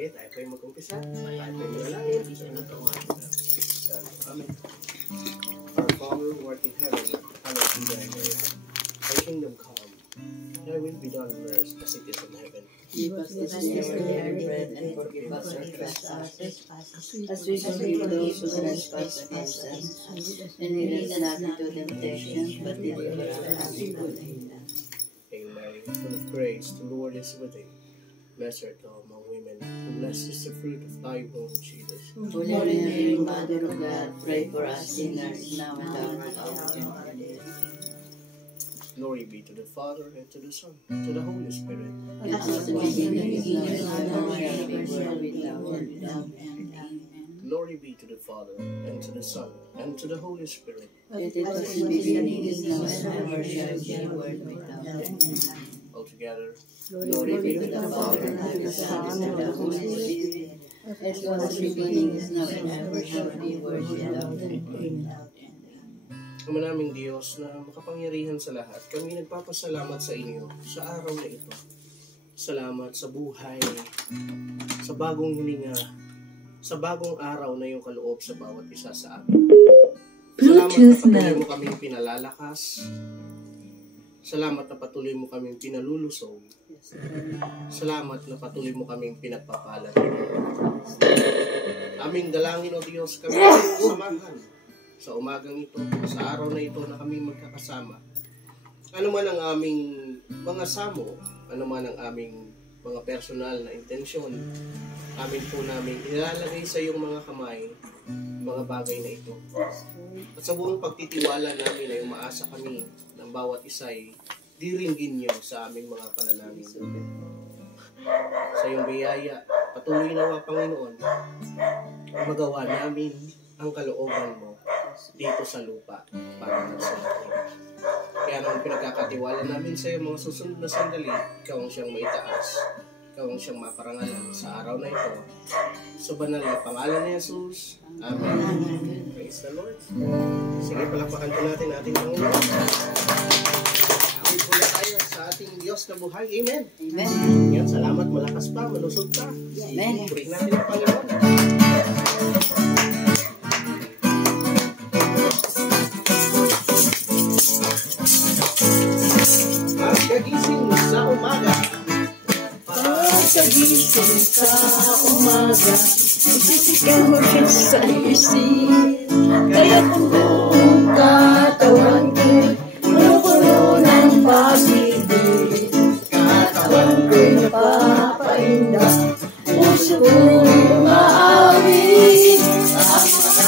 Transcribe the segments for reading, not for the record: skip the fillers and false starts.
Okay, tayo po yung mag-umpisa. Tayo po yung malalangin. Amen. Our Father, who art in heaven, hallowed be thy name. Thy kingdom come. Thy will be done on earth as it is in heaven. Give us this day our daily bread, and forgive us our trespasses, as we forgive those who trespass against us. And lead us not into temptation, but deliver us from evil. Amen. Hail Mary, full of grace, the Lord is with thee. Blessed art thou among women, and blessed is the fruit of thy womb, Jesus. Holy Mary, Mother of God, pray for us sinners, now and at the hour of our death. Glory be to the Father, and to the Son, and to the Holy Spirit. As was in the beginning, is now, and ever shall be, world without end. Amen. Glory be to the Father, and to the Son, and to the Holy Spirit. It was in the beginning, is now, and ever shall be, world without end. Altogether, Glory be to the Father, and to the Son, and to the Holy Spirit. It was in the beginning, is now, and ever shall be, world without end. Ama naming Diyos na makapangyarihan sa lahat, kami nagpapasalamat sa inyo sa araw na ito. Salamat sa buhay, sa bagong hininga, sa bagong araw na iyong kaloob sa bawat isa sa amin. Salamat na patuloy mo kaming pinalalakas. Salamat na patuloy mo kaming pinalulusog. Salamat na patuloy mo kaming pinagpapalan. Aming dalangin o Diyos, kami samahan sa umagang ito, sa araw na ito na kami magkakasama. Ano man ang aming mga samo, ano man ang aming mga personal na intensyon, amin po namin ilalagay sa iyong mga kamay, mga bagay na ito. At sa buong pagtitiwala namin ay umaasa kami ng bawat isa'y diringgin niyo sa aming mga panalangin. Sa iyong biyaya, patuloy nawa Panginoon, magawa namin ang kalooban mo dito sa lupa para sa atin. Kaya naman pinagkakatiwala namin sa iyo mga susunod na sandali, ikaw ang siyang maitaas, ikaw ang siyang maparangalan sa araw na ito. Sa banal na pangalan ni Jesus. Amen. Praise the Lord. Sige, palakpakan po natin ating Panginoon. Amin po na tayo sa ating Diyos na buhay. Amen. Amen. Yan, salamat, malakas pa, malusog pa. Amen. Purihin natin ang Panginoon. Pagkagising sa umaga, isisigaw mo siya sa isip. Kaya kung buong katawan ko'y puno-puno ng pag-ibig, katawan ko'y napapainda, puso ko'y umaawit, ang mga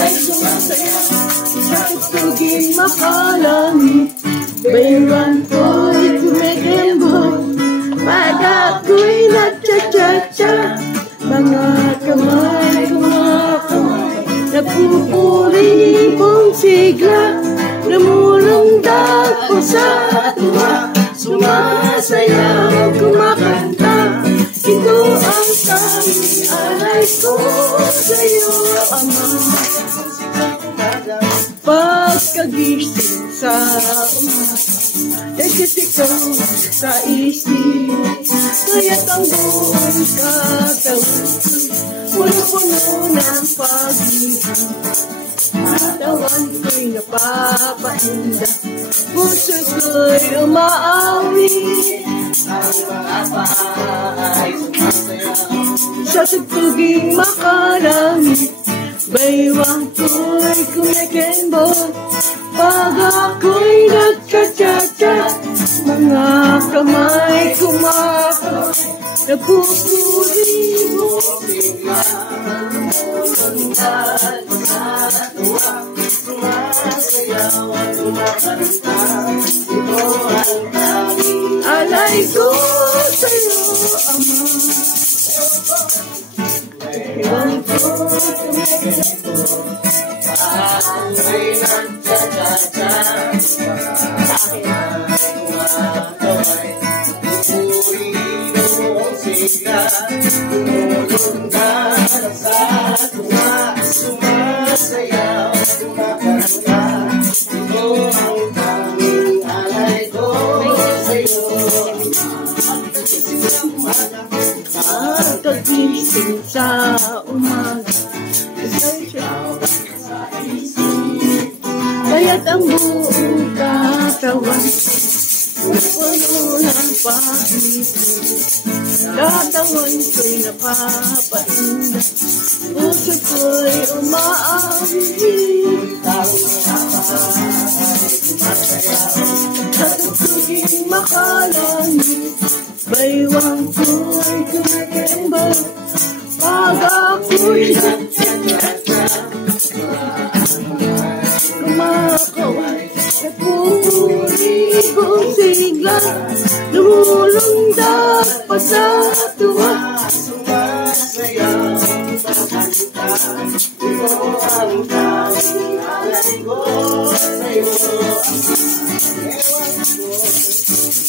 ay sumasaya sa tugtuging makalangit. Baywan ko'y kumikembot, pag ako'y nagcha-cha-cha, mga kamay, nagpupuri mong sigla, namulundag ko sa tuwa, sumasayaw, kumakanta. Ito ang tanging alay ko sa'yo, Ama. Pagkagising sa umaga, nagsisikaw sa isip, kaya't ang buong katawan puno-puno ng pag-ibig, katawan ko'y napapainda, puso ko'y umaawit, ang mga paay sumasayaw sa tugtuging makalangit. Baywang ko'y kumikembot, pag ako'y nagka-cha-cha, mga kamay kumakot, nagpupuri mo bigla, namulundag sa tuwa, sumasayaw at kumakanta. Ito ang tanging alay ko sa'yo, Ama. Baywang ko'y kumikembot, ako'y nagcha-cha-cha, mga kamay pupuri mo sigla, tumulungan sa tuwa, sumasayaw, kumakanta. Ito ang tanging alay ko sa'yo, Ama. pagkagising sa umaga. Kaya't ang buong katawan puno ng pag-ibig. Katawan ko'y napapainda, puso ko'y umaawit. Sa tugtuging makalangit, baywang ko'y kumikimba. Pag ako'y kumakaway at pumulibong sigla, lumulundag pa sa tuwa. Sumasayaw sa kanta, ito ang tanging alay ko sa'yo.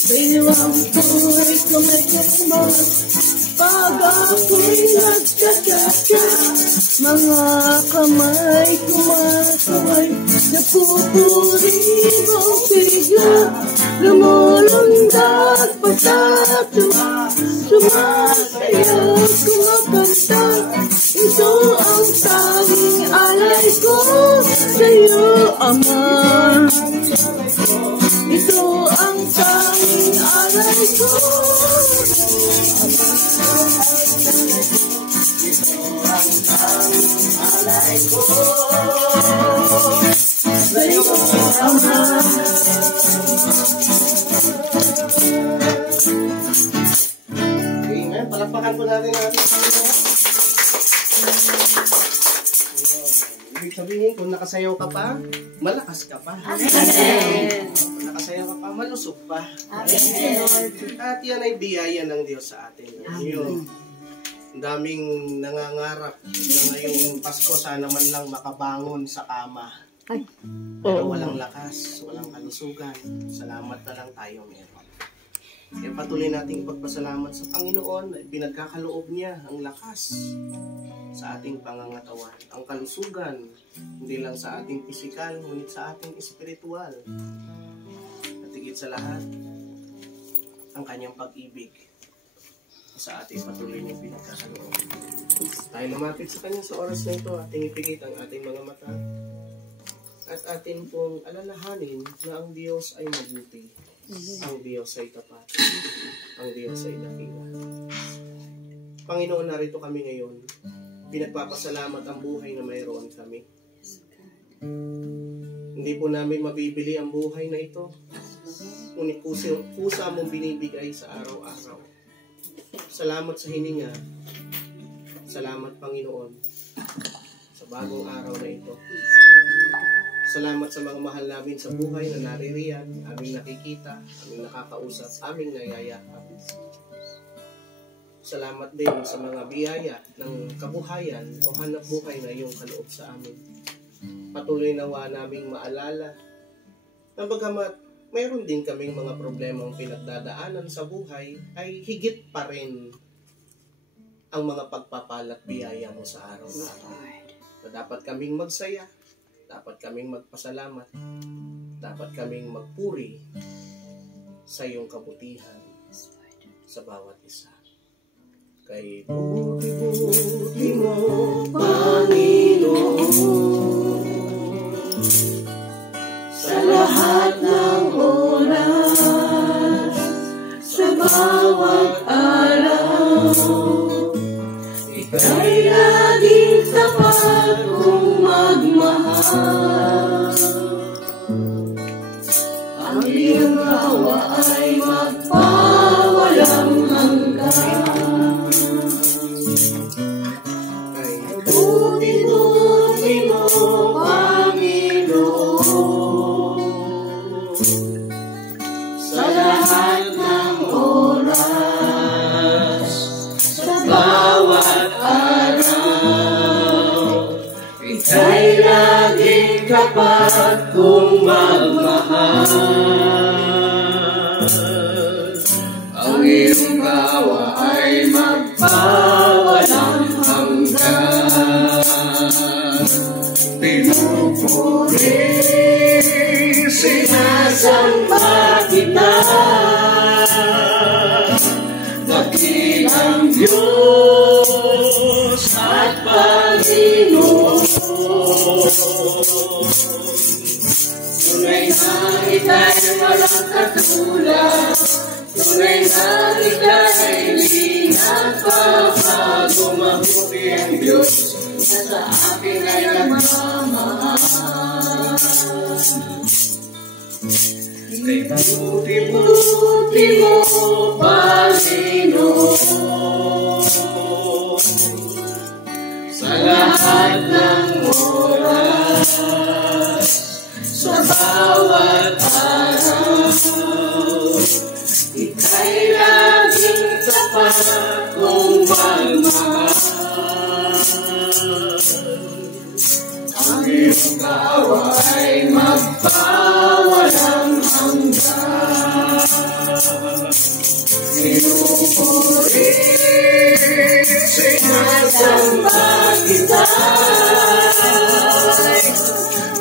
Baywang ko'y kumikimba, pag ako'y nagkataka. Mga kamay kumakaway, napupuribong sigla, lumulundag pa sa tuwa. Sumasayaw, kumakanta, ito ang tanging alay ko sa'yo, Ama. Ito ang tanging alay ko, Ama. Ang tanging alay ko sa'yo, Ama. Amen. Palakpakan po natin natin. Ibig sabihin, kung nakasayaw ka pa, malakas ka pa. Amen. Kung nakasayaw ka pa, malusog pa. Amen. At yan ay biyaya ng Diyos sa atin. Yun. Ang daming nangangarap na ngayong Pasko sana man lang makabangon sa kama. Pero walang lakas, walang kalusugan. Salamat na lang tayo meron. Kaya patuloy nating pagpasalamat sa Panginoon. Pinagkakaloob niya ang lakas sa ating pangangatawan. Ang kalusugan, hindi lang sa ating pisikal, ngunit sa ating espiritual. At higit sa lahat, ang kanyang pag-ibig sa ating patuloy niyang pinagkakaloob. Tayo lumapit sa kanya sa oras na ito, ating ipigit ang ating mga mata at atin pong alalahanin na ang Diyos ay mabuti. Ang Diyos ay tapat. Ang Diyos ay dakila. Panginoon, narito kami ngayon. Pinagpapasalamat ang buhay na mayroon kami. Hindi po namin mabibili ang buhay na ito. Ngunit kusa mong binibigay sa araw-araw. Salamat sa hininga. Salamat, Panginoon, sa bagong araw na ito. Salamat sa mga mahal namin sa buhay na naririyan, aming nakikita, aming nakakausap, aming nayayakap. Salamat din sa mga biyaya ng kabuhayan o hanap buhay na iyong kaloob sa amin. Patuloy nawa naming maalala na bagamat mayroon din kaming mga problemang pinagdadaanan sa buhay, ay higit pa rin ang mga pagpapalat biyaya mo sa araw-araw. Na dapat kaming magsaya, dapat kaming magpasalamat, dapat kaming magpuri sa iyong kabutihan sa bawat isa. Kay buti-buti mo, Panginoon, sa lahat ng oras, sa bawat araw, ika'y laging tapat kong magmahal. Ang iyong awa ay magpawalang hanggan. kay Buti-buti mo, Panginoon, sa lahat ng oras, sa bawat araw, ika'y laging tapat kong magmahal. Ang iyong awa ay magpawalang hanggan. Pinupuri, sinasamba kita, dakilang Diyos. Tunay na ika'y walang katulad. Tunay na ika'y di nagbabago. Mabuti ang Diyos na sa akin ay nagmamahal. Kay buti-buti mo, Panginoon, sa lahat ng oras, sa bawat araw, ika'y laging tapat kong magmahal. Ang iyong kawa ay magpawalang hanggan. Pinupuri, sinasamba kita,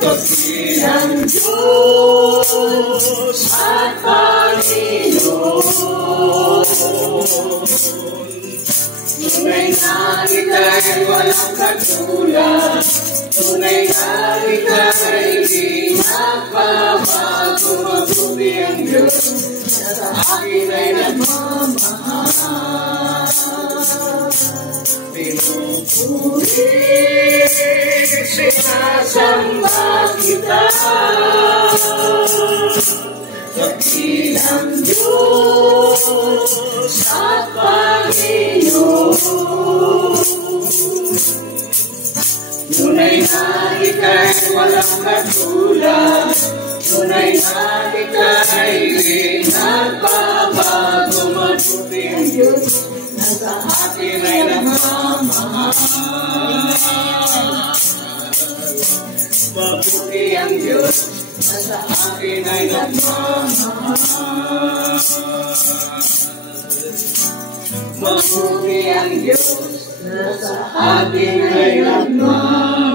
Dakilang Diyos at Panginoon. Tunay na ika'y walang katulad. Tunay na ika'y di nagbabago. Mabuti ang Diyos na sa akin ay nagmamahal. Pinupuri, sinasamba kita, Dakilang Diyos at Panginoon. Tunay na ika'y walang katulad. Tunay na ika'y di nagbabago. Mabuti ang Diyos na sa akin ay nagmamahal. Mabuti ang Diyos na sa akin ay nagmamahal. Mabuti ang Diyos na sa akin ay nagmamahal.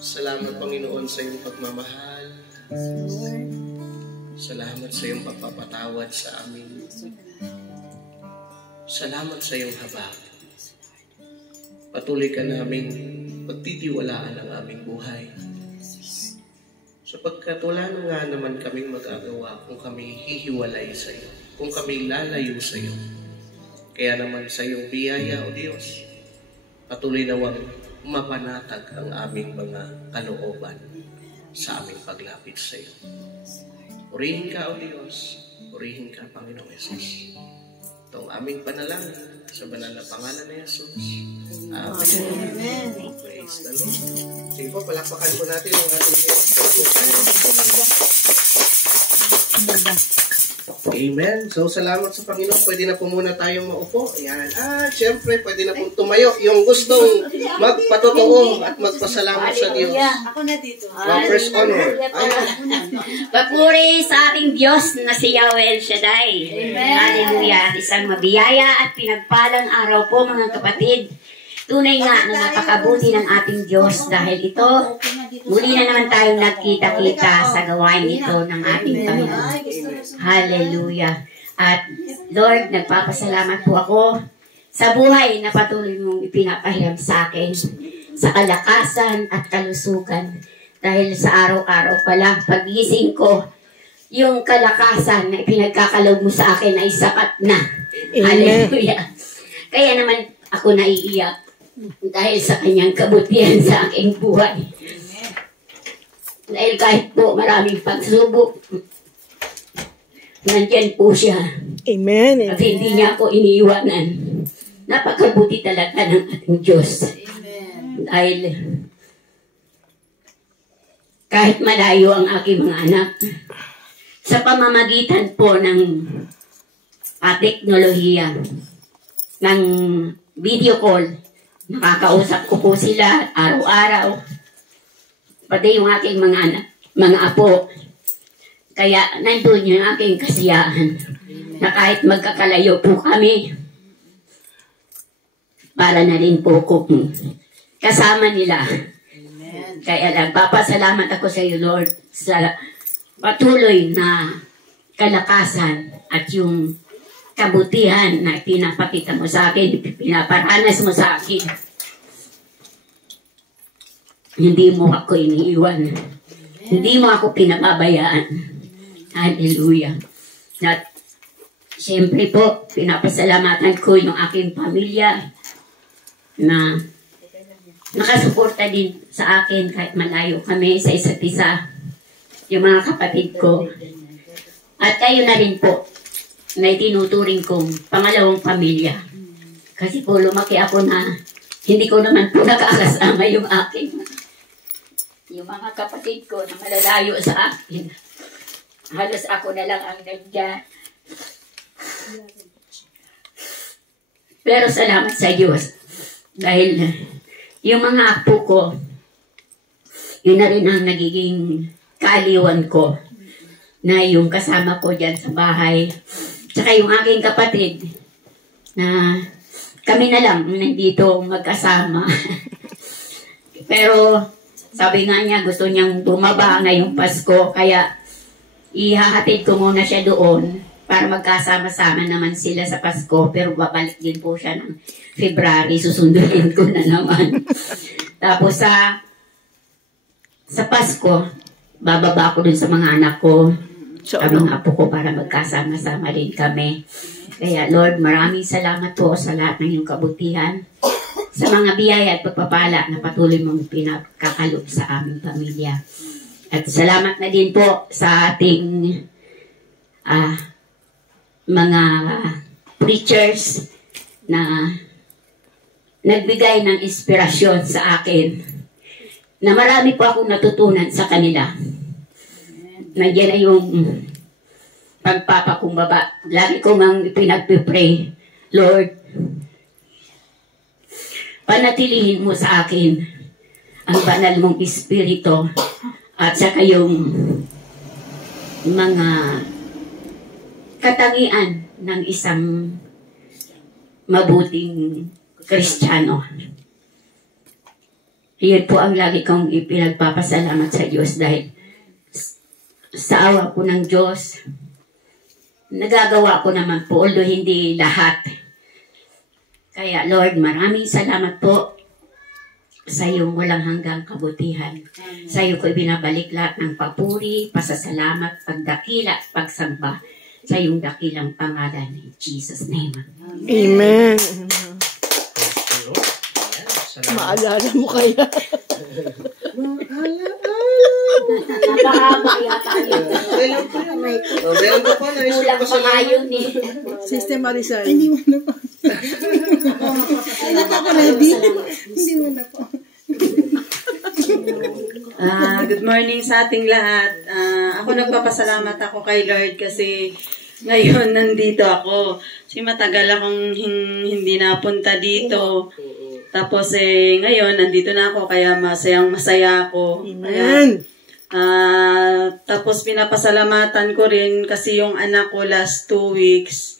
Salamat, Panginoon, sa iyong pagmamahal. Salamat sa iyong pagpapatawad sa amin. Salamat sa iyong habag. Patuloy ka naming pagtitiwalaan ang aming buhay. Sapagkat wala na nga naman kaming magagawa kung kami hihiwalay sa iyo, kung kami lalayo sa iyo. Kaya naman sa iyong biyaya, O Diyos, patuloy nawang mapanatag ang aming mga kalooban sa aming paglapit sa iyo. Purihin ka, O Diyos. Purihin ka, Panginoong Jesus. Itong aming panalangin sa banal na pangalan ni Jesus. Amen. Praise the Lord. Sige po, palakpakan po natin ang ating Diyos. Amen. So, salamat sa Panginoon. Pwede na po muna tayong maupo. Ayan. Siyempre, pwede na pong tumayo. Yung gustong magpatotoo at magpasalamat sa Diyos. Ako na dito. First honor. Papuri sa ating Diyos na si Yahweh El Shaddai. Hallelujah. Isang mabiyaya at pinagpalang araw po, mga kapatid. Tunay nga na napakabuti ng ating Diyos dahil ito, muli na naman tayong nagkita-kita sa gawain ito ng ating Panginoon. Hallelujah. At Lord, nagpapasalamat po ako sa buhay na patuloy mong ipinapahiram sa akin, sa kalakasan at kalusugan. Dahil sa araw-araw pala, pagising ko, yung kalakasan na ipinagkakalob mo sa akin ay sapat na. Hallelujah. Kaya naman ako naiiyak dahil sa kanyang kabutihan sa aking buhay. Dahil kahit po maraming pagsubok, nandyan po siya. Amen. At hindi niya ako iniiwanan. Napakabuti talaga ng ating Diyos. Amen. Dahil kahit malayo ang aking mga anak, sa pamamagitan po ng teknolohiya, ng video call, nakakausap ko po sila araw-araw. Pati yung aking mga anak, mga apo. Kaya nandun yung aking kasiyahan. Na kahit magkakalayo po kami, para na rin po kung kasama nila. Kaya nagpapasalamat ako sa iyo, Lord, sa patuloy na kalakasan at yung kabutihan na pinapakita mo sa akin, pinaparanas mo sa akin. Hindi mo ako iniiwan. Hindi mo ako pinababayaan. Hallelujah. At siyempre po, pinapasalamatan ko yung aking pamilya na nakasuporta din sa akin kahit malayo kami sa isa't isa. Yung mga kapatid ko. At kayo na rin po na itinuturing kong pangalawang pamilya. Kasi po lumaki ako na hindi ko naman po nakakasama yung yung mga kapatid ko na malalayo sa akin. Halos ako na lang ang nandiyan. Pero salamat sa Diyos. Dahil yung mga apo ko, yun na rin ang nagiging kaaliwan ko. Na yung kasama ko dyan sa bahay. Tsaka yung aking kapatid, na kami na lang nandito magkasama. Pero sabi nga niya, gusto niyang bumaba ngayong Pasko, kaya ihahatid ko muna siya doon para magkasama-sama naman sila sa Pasko. Pero babalik din po siya ng February, susunduin ko na naman. Tapos sa Pasko, bababa ako dun sa mga anak ko. Kami nga po ko para magkasama-sama rin kami. Kaya Lord, maraming salamat po sa lahat ng iyong kabutihan. Sa mga biyaya at pagpapala na patuloy mong pinakakalob sa aming pamilya. At salamat na din po sa ating mga preachers na nagbigay ng inspirasyon sa akin. Na marami po akong natutunan sa kanila. Nandiyan na yung pagpapakumbaba. Lagi ko mang pinagpipray, Lord, panatilihin mo sa akin ang banal mong espiritu at saka yung mga katangian ng isang mabuting Kristiyano. Iyon po ang lagi kong ipinagpapasalamat sa Diyos dahil sa awa po ng Diyos, nagagawa ko naman po, although hindi lahat. Kaya Lord, maraming salamat po sa iyong walang hanggang kabutihan. Sa iyo ko ibinabalik lahat ng papuri, pasasalamat, pagdakila, pagsamba sa iyong dakilang pangalan. In Jesus' name. Amen. Salamat. Maalala mo kaya? Napahaba yata yun. Meron pa po na Kulang pa nga yun eh. Sister Marisol. Hindi mo na po. Hindi pa ako ready. Hindi mo na po. Good morning sa ating lahat. Ako nagpapasalamat ako kay Lord kasi ngayon nandito ako. Kasi matagal akong hindi napunta dito. Tapos ngayon nandito na ako kaya masaya ako. Amen. Tapos pinapasalamatan ko rin kasi yung anak ko last 2 weeks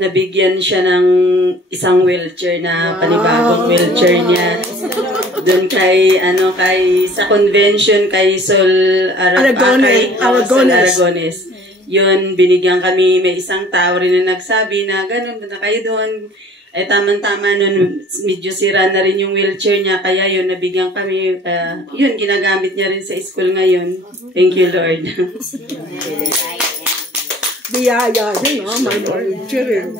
nabigyan siya ng isang wheelchair na panibagong wheelchair niya. Doon kay sa convention kay Sol Aragones. Yun, binigyan kami, may isang tao rin na nagsabi na gano'n na kayo doon. Ay tamang-tama nun, medyo sira na rin yung wheelchair niya, kaya yun, nabigyan kami, yun, ginagamit niya rin sa school ngayon. Thank you, Lord. Biyaya din, may wheelchair.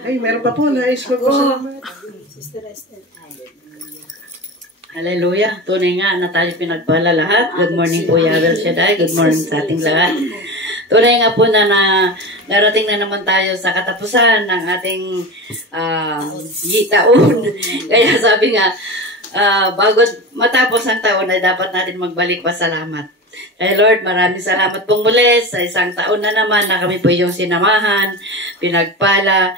Ay, meron pa po. Nais ko salamat. Hallelujah. Tunay nga na tayo pinagpala lahat. Good morning po, Yahweh Shaddai. Good morning sa ating lahat. Tunay nga po na narating na naman tayo sa katapusan ng ating taon. Kaya sabi nga, bago matapos ang taon ay dapat natin magbalik pasalamat. Kaya Lord, maraming salamat pong muli sa isang taon na naman na kami po yung sinamahan, pinagpala,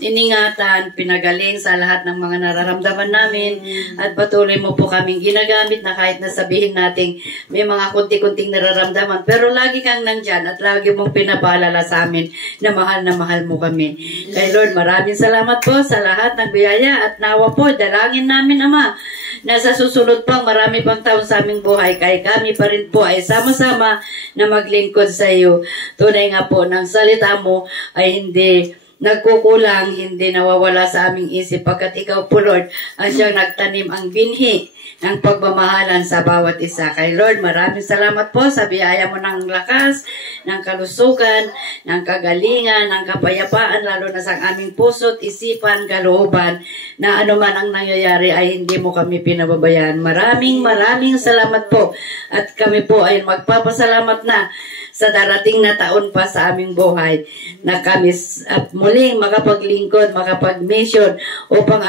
iningatan, pinagaling sa lahat ng mga nararamdaman namin at patuloy mo po kaming ginagamit na kahit nasabihin natin may mga kunti-kunting nararamdaman pero lagi kang nandyan at lagi mong pinapaalala sa amin na mahal mo kami. Kaya Lord, maraming salamat po sa lahat ng biyaya at nawa po, dalangin namin Ama na sa susunod pang marami pang taon sa aming buhay, kaya kami pa rin po ay sama-sama na maglingkod sa iyo. Tunay nga po, ng salita mo ay hindi nagkukulang, hindi nawawala sa aming isip, pagkat ikaw po, Lord, ang siyang nagtanim ang binhi ng pagmamahalan sa bawat isa. Kay Lord, maraming salamat po sa biyaya mo ng lakas, ng kalusugan, ng kagalingan, ng kapayapaan, lalo na sa aming puso't isipan, kalooban, na anuman ang nangyayari ay hindi mo kami pinababayaan. Maraming salamat po. At kami po ay magpapasalamat na sa darating na taon pa sa aming buhay na kami at muling makapaglingkod, makapag-mission upang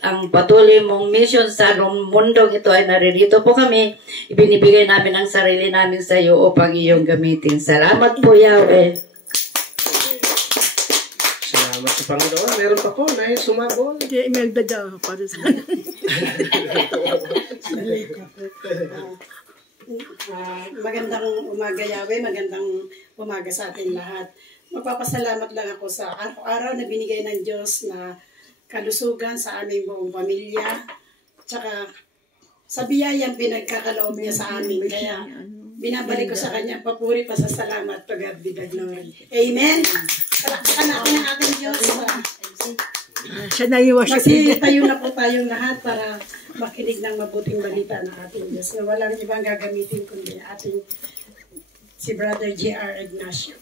ang patuloy mong mission sa mundong ito ay naririto po kami. Ibinibigay namin ang sarili namin sa iyo upang iyong gamitin. Salamat po, Yahweh. Salamat sa Panginoon. Meron pa po na sumabol. Imelda dyan para sa magandang umaga, Yahweh. Magandang umaga sa atin lahat. Magpapasalamat lang ako sa araw-araw na binigay ng Diyos na kalusugan sa aming buong pamilya. Tsaka sa biyayang pinagkakaloob niya sa amin. Kaya binabalik ko sa Kanya, papuri pa sa salamat. To God be the glory. Amen. Palakpakan natin ang ating Diyos. Siya na iwas. Magsitayo na po tayong lahat para makinig ng mabuting balita ng ating Diyos. Na walang ibang gagamitin kundi ating si Brother J.R. Ignacio.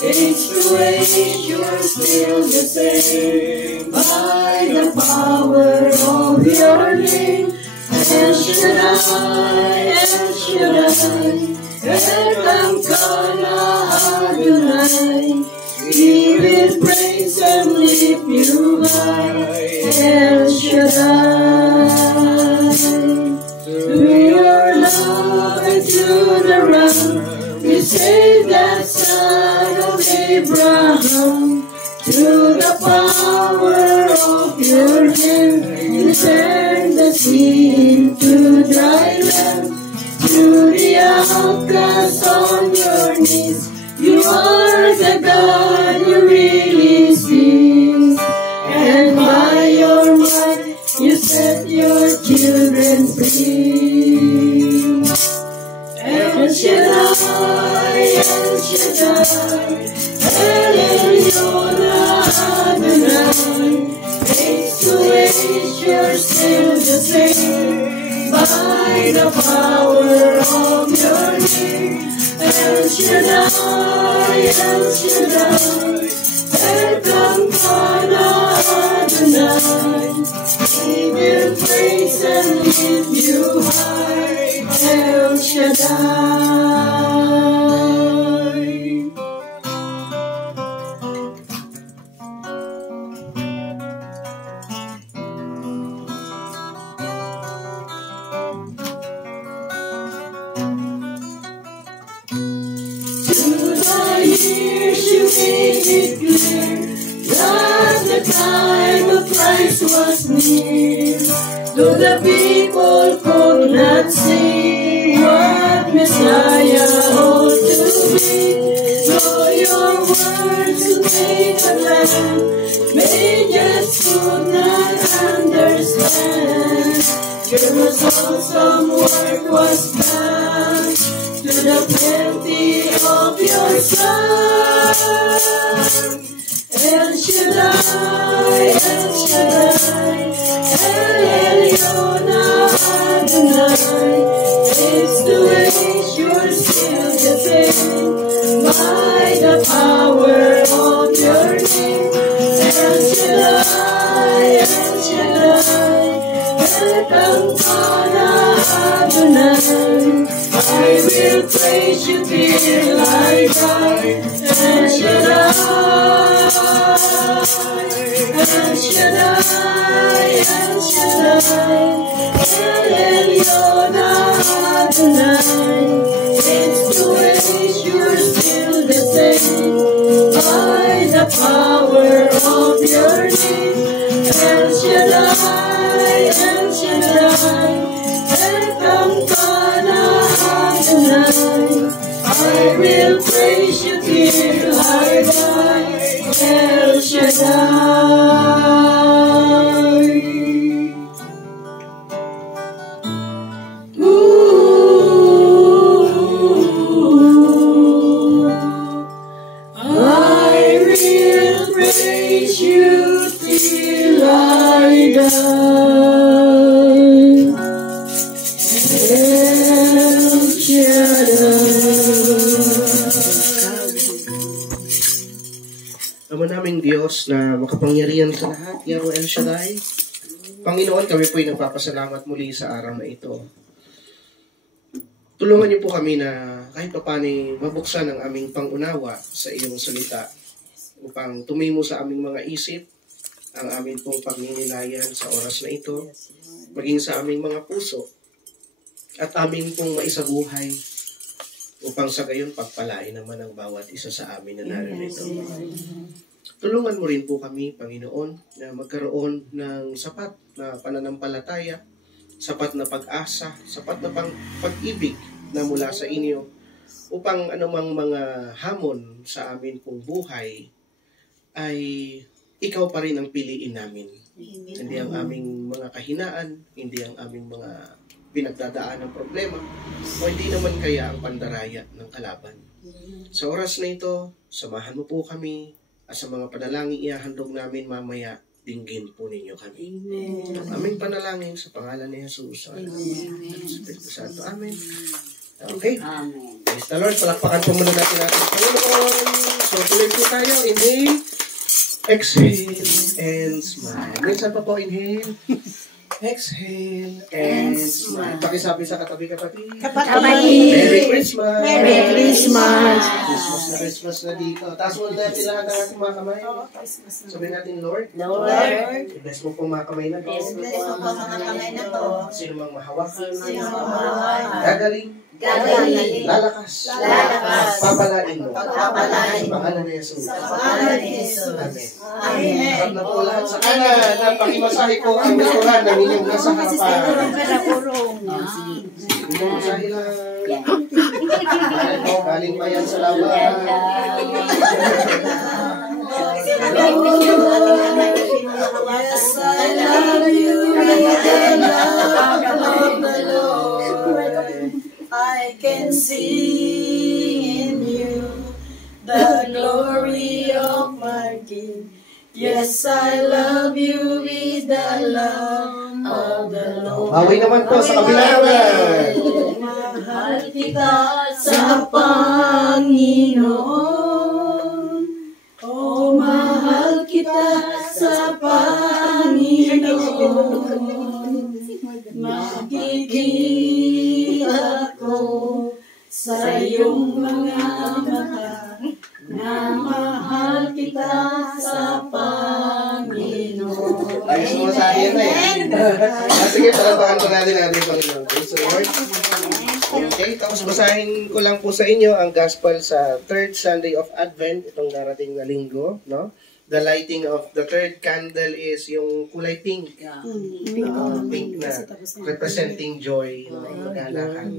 Age to age, you're still the same. By the power of your name, El Shaddai, Elkamkana Adonai. We will praise and lift you high, El Shaddai. To your love and to the round, you saved that son of Abraham. To the power of your name, you turned the sea into dry land. To the outcast on your knees, you are the God you really see. And by your might, you set your children free. El Shaddai, El Shaddai, El Elyon Adonai. Age to age, you're still the same. By the power of your name, El Shaddai, El Shaddai, Elkamkana Adonai. We will praise and lift you high, El Shaddai. Through the years you made it clear that the time of Christ was near. Though the people could not see what Messiah ought to be, though your words to make a land, they just could not understand. Your most awesome work was done to the plenty of your Son. El Shaddai, El Shaddai, El Elyon Adonai. Age to age, you're still the same. By the power of your name, El Shaddai, El Shaddai, Elkamkana Adonai. I will praise you till I die. El Shaddai, El Shaddai, El Shaddai, El Elyon Adonai. Age to age, you're still the same. By the power of your name. El Shaddai, El Shaddai, Elkamkana Adonai. I will praise you till I die, El Shaddai. I will praise you till I die, El Shaddai. Ama naming Diyos na makapangyarihan sa lahat, Yahweh El Shaddai. Panginoon, kami po'y nagpapasalamat muli sa araw na ito. Tulungan niyo po kami na kahit paano mabuksan ang aming pangunawa sa iyong salita upang tumimo sa aming mga isip ang aming pong pagninilayan sa oras na ito, maging sa aming mga puso at aming pong maisabuhay upang sa gayon pagpalain naman ang bawat isa sa amin na naririto. Tulungan mo rin po kami, Panginoon, na magkaroon ng sapat na pananampalataya, sapat na pag-asa, sapat na pag-ibig na mula sa inyo upang anumang mga hamon sa amin pong buhay ay ikaw pa rin ang piliin namin. Hindi ang aming mga kahinaan, hindi ang aming mga pinagdadaan ng problema, o hindi naman kaya ang pandaraya ng kalaban. Sa oras na ito, samahan mo po kami at sa mga panalangin ihahandog namin mamaya, dinggin po ninyo kami. Amen. Ang aming panalangin sa pangalan ni Jesus. Amen. Espiritu Santo. Amen. Okay. Amen. Praise the Lord. Palakpakan po muna natin ating Panginoon. So, tuloy po tayo. Inhale. Exhale. And smile. Minsan pa po, inhale. Exhale. And smile. Pakisabi sa katabi kapatid. Merry Christmas. Merry Christmas. Christmas na dito. Taas mo natin lahat ng ating mga kamay. Sabihin natin, Lord. I-bless mo po mga kamay na to. Sino mang mahawakan. Gagaling. Lalakas. Papalain mo. Pangalan ni Jesus. Amen. Harap na po lahat sa kanan. Napakimasahe po ang restaurant ng inyong nasa harapan. Masahe lang. Galing pa yan sa laban. Yes, I love you with the love of the Lord. I can see in you the glory of my King. Yes, I love you with the love of the Lord. Bawi naman po sa kabilangan. Mahal kita sa Panginoon. Oh, mahal kita sa Panginoon. Makikita ko sa iyong mga mata na mahal kita sa Panginoon. Ayos mo sa akin na yan. Sige, palapakan po natin ang ating Panginoon. Praise the Lord. Okay, tapos basahin ko lang po sa inyo ang gospel sa third Sunday of Advent, itong darating na linggo, no? The lighting of the third candle is yung kulay pink. Pink na representing joy, kagalakan.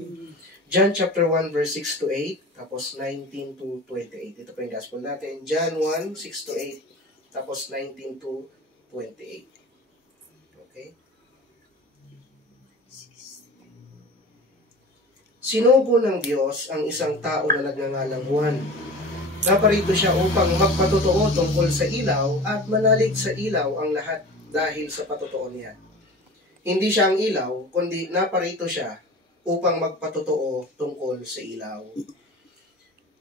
John chapter 1 verse 6 to 8, tapos 19 to 28. Ito po yung gospel natin. John 1, 6 to 8, tapos 19 to 28. Okay? Sinugo ng Diyos ang isang tao na nagngangalang Juan. Naparito siya upang magpatotoo tungkol sa ilaw at manalig sa ilaw ang lahat dahil sa patotoo niya. Hindi siya ang ilaw, kundi naparito siya upang magpatotoo tungkol sa ilaw.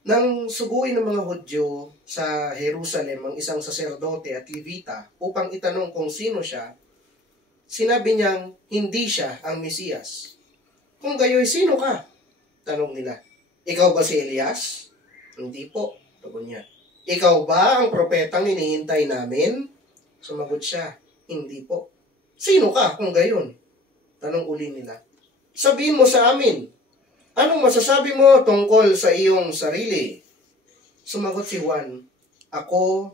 Nang subuin ng mga Hudyo sa Jerusalem ang isang saserdote at Levita upang itanong kung sino siya, sinabi niyang hindi siya ang Mesiyas. Kung gayo'y sino ka? Tanong nila. Ikaw ba si Elias? Hindi po. Tugon niya. Ikaw ba ang propetang hinihintay namin? Sumagot siya. Hindi po. Sino ka kung gayon? Tanong uli nila. Sabihin mo sa amin. Anong masasabi mo tungkol sa iyong sarili? Sumagot si Juan. Ako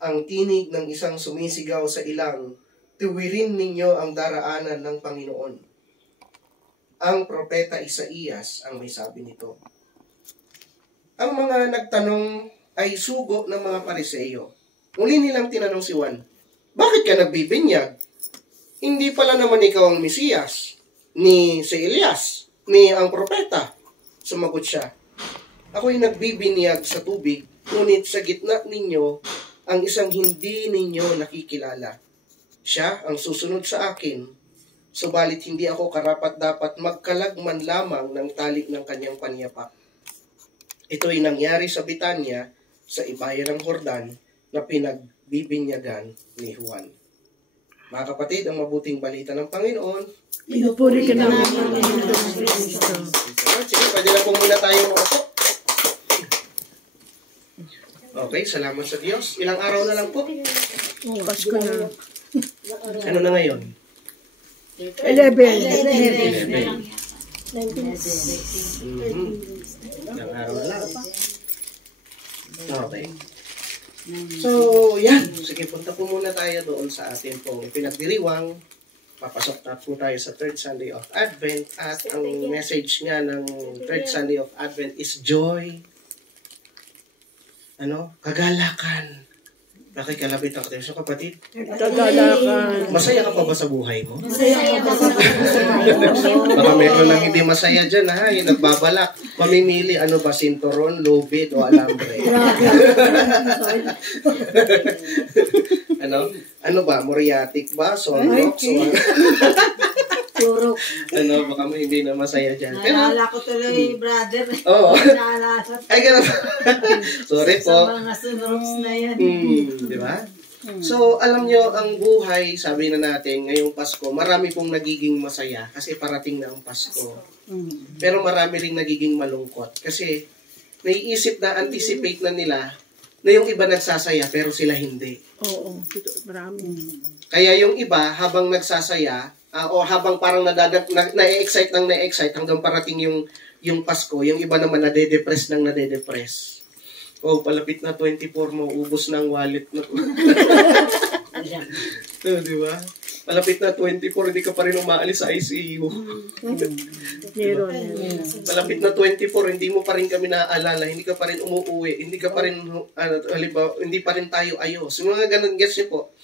ang tinig ng isang sumisigaw sa ilang, tuwirin ninyo ang daraanan ng Panginoon. Ang propeta Isaías ang may sabi nito. Ang mga nagtanong ay sugo ng mga Pariseyo. Muli nilang tinanong si Juan, bakit ka nagbibinyag? Hindi pala naman ikaw ang Mesiyas, ni si Elias, ni ang propeta. Sumagot siya, ako'y nagbibinyag sa tubig, ngunit sa gitna ninyo ang isang hindi ninyo nakikilala. Siya ang susunod sa akin, subalit hindi ako karapat-dapat magkalagman lamang ng talik ng kanyang panyapak. Ito'y nangyari sa Bitanya, sa ibayan ng Jordan, na pinagbibinyagan ni Juan. Mga kapatid, ang mabuting balita ng Panginoon. Pinupuri ka namin, Panginoon Kristo. Sige, pwede na po muna tayo upo. Okay, salamat sa Diyos. Ilang araw na lang po? Pasko na. Ano na ngayon? 11. Ilang araw na lang. Okay. So, yan. Sige, punta po muna tayo doon sa atin pong pinagdiriwang. Papasok na po tayo sa third Sunday of Advent. At ang message nga ng third Sunday of Advent is joy. Kagalakan. Nakikalapit ang kayo. So, kapatid, Kagalakan. masaya ka pa ba sa buhay mo? Masaya ka pa sa Baka meron lang hindi masaya dyan, ha? Yung nagbabalak. Mamimili, ano ba, sinturon, lubid, o alambre? Ano ba, moriatic ba? Sonrox? Turok. Baka may hindi na masaya dyan. Pero, Naalala ko tuloy, brother. oo. Naalala ko. Ay, ganun. Sorry po. Sa mga sunroks na yan. Di ba? So, alam nyo, ang buhay, sabi na natin, ngayong Pasko, marami pong nagiging masaya kasi parating na ang Pasko. Pero marami ring nagiging malungkot kasi naiisip na, anticipate na nila na yung iba nagsasaya pero sila hindi. Oo, marami. Kaya yung iba, habang nagsasaya, o habang parang na-excite hanggang parating yung Pasko, yung iba naman nade-depress ng nade-depress. Oh, palapit na 24 mo, ubos ng wallet na. Di ba? Palapit na 24, hindi ka pa rin umaalis sa ICU. Meron. Palapit na 24, hindi mo pa rin kami naaalala, hindi ka pa rin umuuwi, hindi ka pa rin, halimbawa, hindi pa rin tayo ayos. Yung mga ganun, guess niyo po,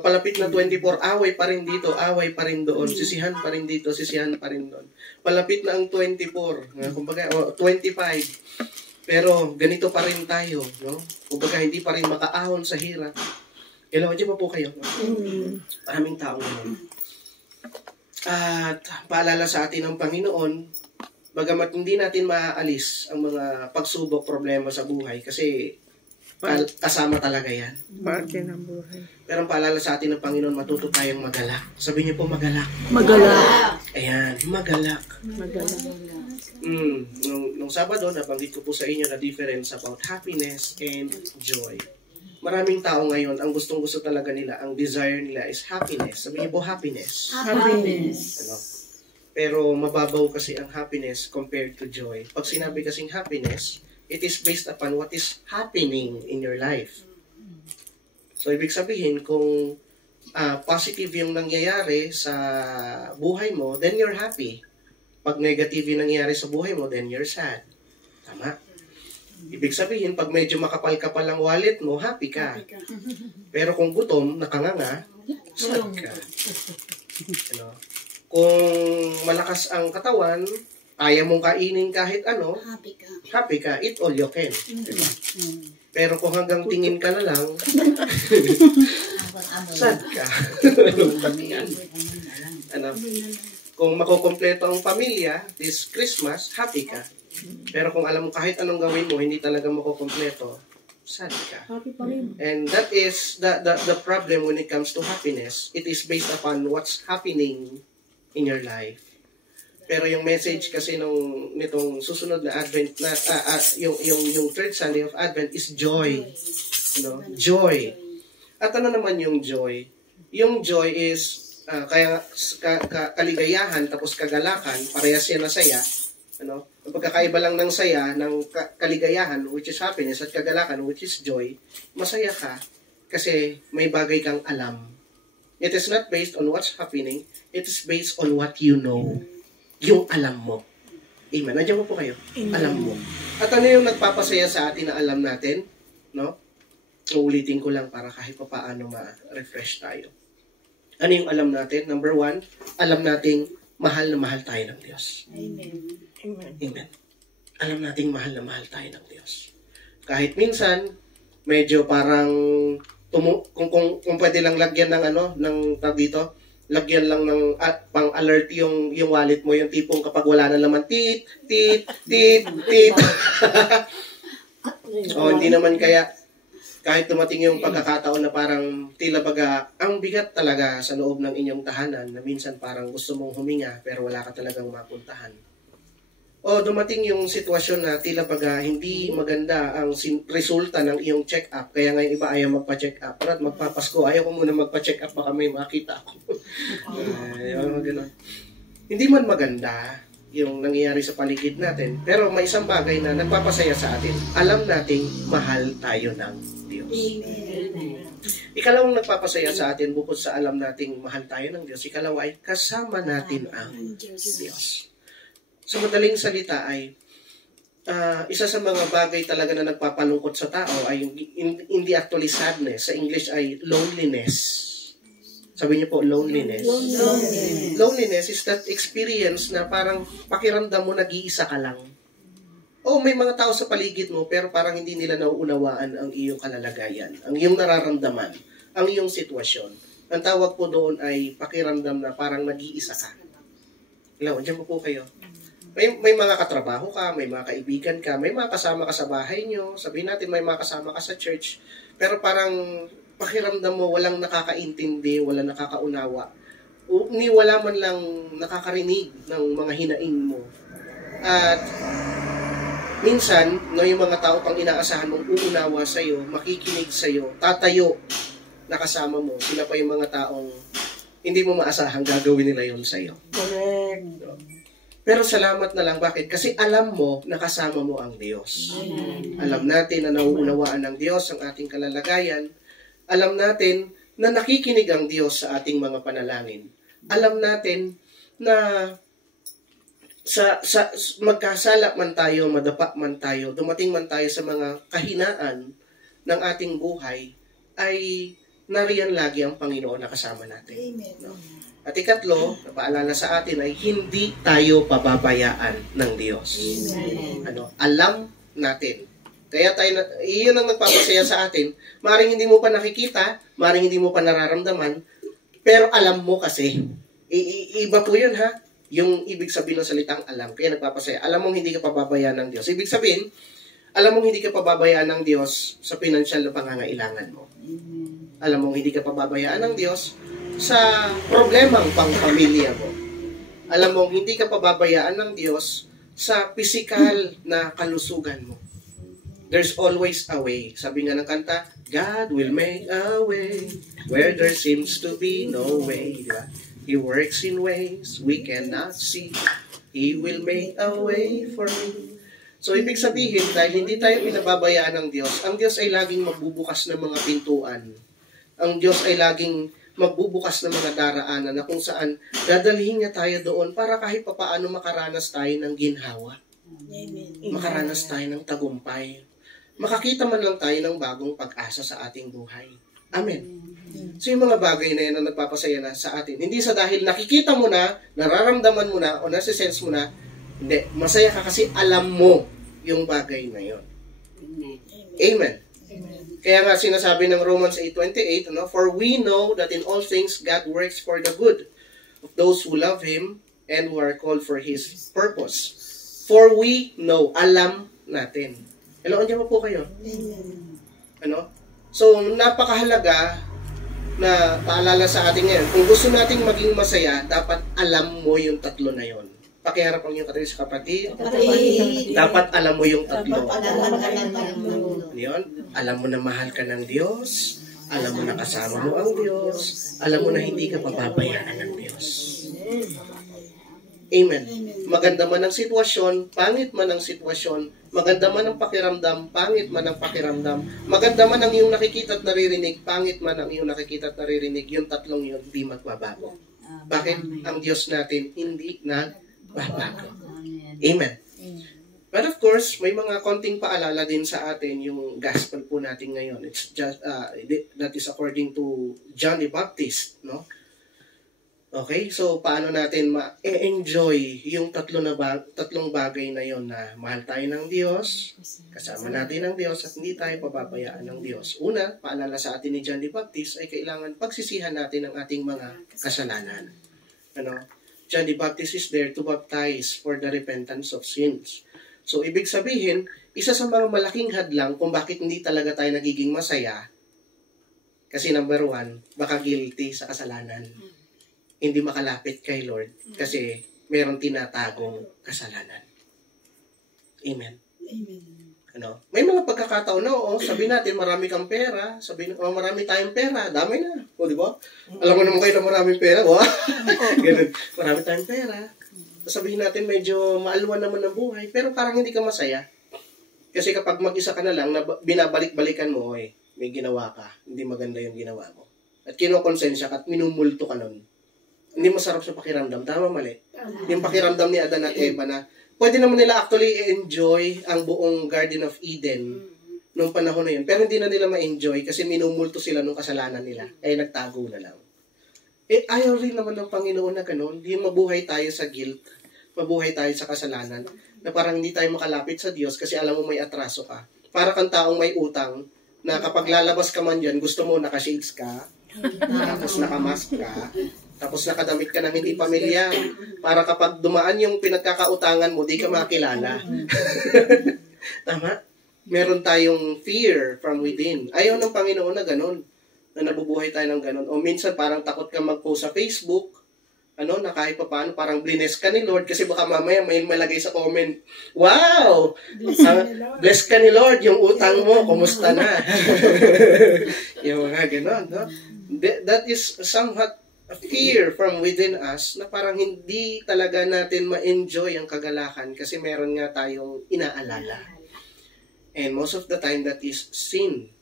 palapit na 24, away pa rin dito, away pa rin doon, sisihan pa rin dito, sisihan pa rin doon. Palapit na ang 24, kumbaga, 25, pero ganito pa rin tayo, no? Kumbaga, hindi pa rin makaahon sa hirap. Hello, dyan pa po kayo. Maraming tao naman. At paalala sa atin ng Panginoon, bagamat hindi natin maaalis ang mga pagsubok, problema sa buhay, kasi kasama talaga yan. Parte ng buhay. Pero ang paalala sa atin ng Panginoon, matuto tayong magalak. Sabi niyo po, magalak. Magalak. Ayan, magalak. Magalak. Nung Sabado, nabanggit ko po sa inyo na difference about happiness and joy. Maraming tao ngayon, ang gustong-gusto talaga nila, ang desire nila is happiness. Sabi niyo po, happiness. Happiness. Pero mababaw kasi ang happiness compared to joy. Pag sinabi kasing happiness, it is based upon what is happening in your life. So, ibig sabihin, kung positive yung nangyayari sa buhay mo, then you're happy. Pag negative yung nangyayari sa buhay mo, then you're sad. Tama? Ibig sabihin, pag medyo makapal-kapal ang wallet mo, happy ka. Pero kung gutom, nakanganga, sad ka. Kung malakas ang katawan, ayaw mong kainin kahit ano, happy ka. Eat all you can. Diba? Pero kung hanggang tingin ka na lang, sad ka. Kung makukompleto ang pamilya this Christmas, happy ka. Pero kung alam mo kahit anong gawin mo, hindi talaga makukompleto, sad ka. And that is the problem when it comes to happiness. It is based upon what's happening in your life. Pero yung message kasi nitong susunod na Advent na yung third Sunday of Advent is joy. Joy. At ano naman yung joy? Yung joy is kaligayahan tapos kagalakan, parehas yan na saya. Ang pagkakaiba lang ng saya ng kaligayahan which is happiness at kagalakan which is joy, masaya ka Kasi may bagay kang alam. It is not based on what's happening. It is based on what you know. Yung alam mo. Amen. Nandiyan mo po kayo. Alam mo. At ano yung nagpapasaya sa atin na alam natin? No? Uulitin ko lang para kahit pa paano ma-refresh tayo. Ano yung alam natin? Number 1, alam nating mahal na mahal tayo ng Diyos. Amen. Amen. Alam nating mahal na mahal tayo ng Diyos. Kahit minsan, medyo parang kung pwede lang lagyan ng ng tag dito, lagyan lang ng pang-alert yung wallet mo, yung tipong kapag wala na laman, tit. Hindi naman kaya kahit tumating yung pagkakataon na parang tila baga, ang bigat talaga sa loob ng inyong tahanan na minsan parang gusto mong huminga pero wala ka talagang mapuntahan. O dumating yung sitwasyon na tila baga hindi maganda ang resulta ng iyong check-up. Kaya ngayon iba ayaw magpa-check-up. At magpapasko, ayaw ko muna magpa-check-up baka may makita ako. Hindi man maganda yung nangyayari sa paligid natin. Pero may isang bagay na nagpapasaya sa atin. Alam nating mahal tayo ng Diyos. Amen. Ikalawang nagpapasaya sa atin bukod sa alam nating mahal tayo ng Diyos. Ikalawa ay kasama natin ang Diyos. Sa madaling salita ay isa sa mga bagay talaga na nagpapalungkot sa tao ay hindi actually sadness. Sa English ay loneliness. Sabi niyo po, loneliness. Loneliness is that experience na parang pakiramdam mo nag-iisa ka lang. May mga tao sa paligid mo pero parang hindi nila nauunawaan ang iyong kalalagayan, ang iyong nararamdaman, ang iyong sitwasyon. Ang tawag po doon ay pakiramdam na parang nag-iisa ka. Diyan po kayo. May mga katrabaho ka, may mga kaibigan ka, may mga kasama ka sa bahay nyo, sabihin natin may mga kasama ka sa church, pero parang pakiramdam mo walang nakakaintindi, walang nakakaunawa, ni wala man lang nakakarinig ng mga hinaing mo. At minsan, yung mga tao pang inaasahan mong uunawa sa'yo, makikinig sa'yo, tatayo na kasama mo, sila pa yung mga taong hindi mo maasahang gagawin nila yun sa'yo. Correct. Pero salamat na lang. Bakit? Kasi alam mo na kasama mo ang Diyos. Amen. Alam natin na nauunawaan ng Diyos ang ating kalalagayan. Alam natin na nakikinig ang Diyos sa ating mga panalangin. Alam natin na sa magkasala man tayo, madapa man tayo, dumating man tayo sa mga kahinaan ng ating buhay, ay nariyan lagi ang Panginoon na kasama natin. Amen. No? At ikatlo, napaalala sa atin ay hindi tayo pababayaan ng Diyos. Amen. Alam natin. Kaya iyon ang nagpapasaya sa atin. Maring hindi mo pa nakikita, maring hindi mo pa nararamdaman, pero alam mo kasi. Iba po yun ha. Yung ibig sabihin ng salitang alam. Kaya nagpapasaya. Alam mong hindi ka pababayaan ng Diyos. Ibig sabihin, alam mong hindi ka pababayaan ng Diyos sa pinansyal na pangangailangan mo. Alam mong hindi ka pababayaan ng Diyos sa problemang pangpamilya mo. Alam mong hindi ka pababayaan ng Diyos sa physical na kalusugan mo. There's always a way. Sabi nga ng kanta, God will make a way where there seems to be no way. Diba? He works in ways we cannot see. He will make a way for me. So, ibig sabihin, dahil hindi tayo pinababayaan ng Diyos, ang Diyos ay laging magbubukas ng mga pintuan. Ang Diyos ay laging magbubukas ng mga daraanan na kung saan dadalhin niya tayo doon para kahit papaano makaranas tayo ng ginhawa. Amen. Makaranas tayo ng tagumpay. Makakita man lang tayo ng bagong pag-asa sa ating buhay. Amen. So yung mga bagay na yan na nagpapasaya na sa atin, hindi sa dahil nakikita mo na, nararamdaman mo na, o nasisense mo na, hindi. Masaya ka kasi alam mo yung bagay na yon. Amen. Kaya nga sinasabi ng Romans 8:28, for we know that in all things God works for the good of those who love Him and who are called for His purpose. For we know, alam natin. Hello, andiyan po kayo? So, napakahalaga na paalala sa atin ngayon. Kung gusto nating maging masaya, dapat alam mo yung tatlo na yon. Pakiharap ang iyong kapatid. Dapat alam mo yung tatlo. Yun, alam mo na mahal ka ng Diyos. Alam mo na kasama mo ang Diyos. Alam mo na hindi ka pababayaan ng Diyos. Amen. Maganda man ang sitwasyon, pangit man ang sitwasyon, maganda man ang pakiramdam, pangit man ang pakiramdam, maganda man ang iyong nakikita at naririnig, pangit man ang iyong nakikita at naririnig, yung tatlong yun, di magbabago. Bakit? Ang Diyos natin hindi nagbabago. Amen. But of course, may mga konting paalala din sa atin yung gospel po natin ngayon. It's just, that is according to John the Baptist, no? Okay, so paano natin ma-enjoy yung tatlong bagay na yon, na mahal tayo ng Diyos, kasama natin ng Diyos, at hindi tayo pababayaan ng Diyos. Una, paalala sa atin ni John the Baptist ay kailangan pagsisihan natin ang ating mga kasalanan. Ano? John the Baptist is there to baptize for the repentance of sins. So, ibig sabihin, isa sa mga malaking hadlang kung bakit hindi talaga tayo nagiging masaya, kasi number one, baka guilty sa kasalanan. Hindi makalapit kay Lord kasi mayroong tinatagong kasalanan. Amen. Ano? May mga pagkakataon na, sabi natin marami kang pera, marami tayong pera, dami na. O, di ba? Alam mo naman kayo na maraming pera, ganun. Marami tayong pera. Sabihin natin medyo maalwan naman ang buhay, pero parang hindi ka masaya. Kasi kapag mag-isa ka na lang, binabalik-balikan mo, may ginawa ka, hindi maganda yung ginawa mo. At kinokonsensya ka at minumulto ka nun. Hindi masarap sa pakiramdam. Tama, mali? Yung pakiramdam ni Adan at Eva na pwede naman nila actually enjoy ang buong Garden of Eden nung panahon na yun. Pero hindi na nila ma-enjoy kasi minumulto sila nung kasalanan nila. Nagtago na lang. Ayaw rin naman ng Panginoon na ganun. Hindi mabuhay tayo sa guilt. Mabuhay tayo sa kasalanan. Na parang hindi tayo makalapit sa Diyos kasi alam mo may atraso ka. Para kang taong may utang na kapag lalabas ka man dyan, gusto mo naka-shades ka, tapos naka-mask ka, tapos nakadamit ka ng hindi pamilya para kapag dumaan yung pinagkakautangan mo, di ka makilala. Tama? Meron tayong fear from within. Ayaw ng Panginoon na ganun. Na nabubuhay tayo ng ganun. O minsan parang takot ka mag-post sa Facebook, na kahit pa paano, parang bless ka ni Lord kasi baka mamaya may malagay sa comment, wow! Bless ka ni Lord, yung utang mo, kumusta na? Yung mga ganun, no? That is somewhat fear from within us na parang hindi talaga natin ma-enjoy ang kagalakan kasi meron nga tayong inaalala. And most of the time, that is sin.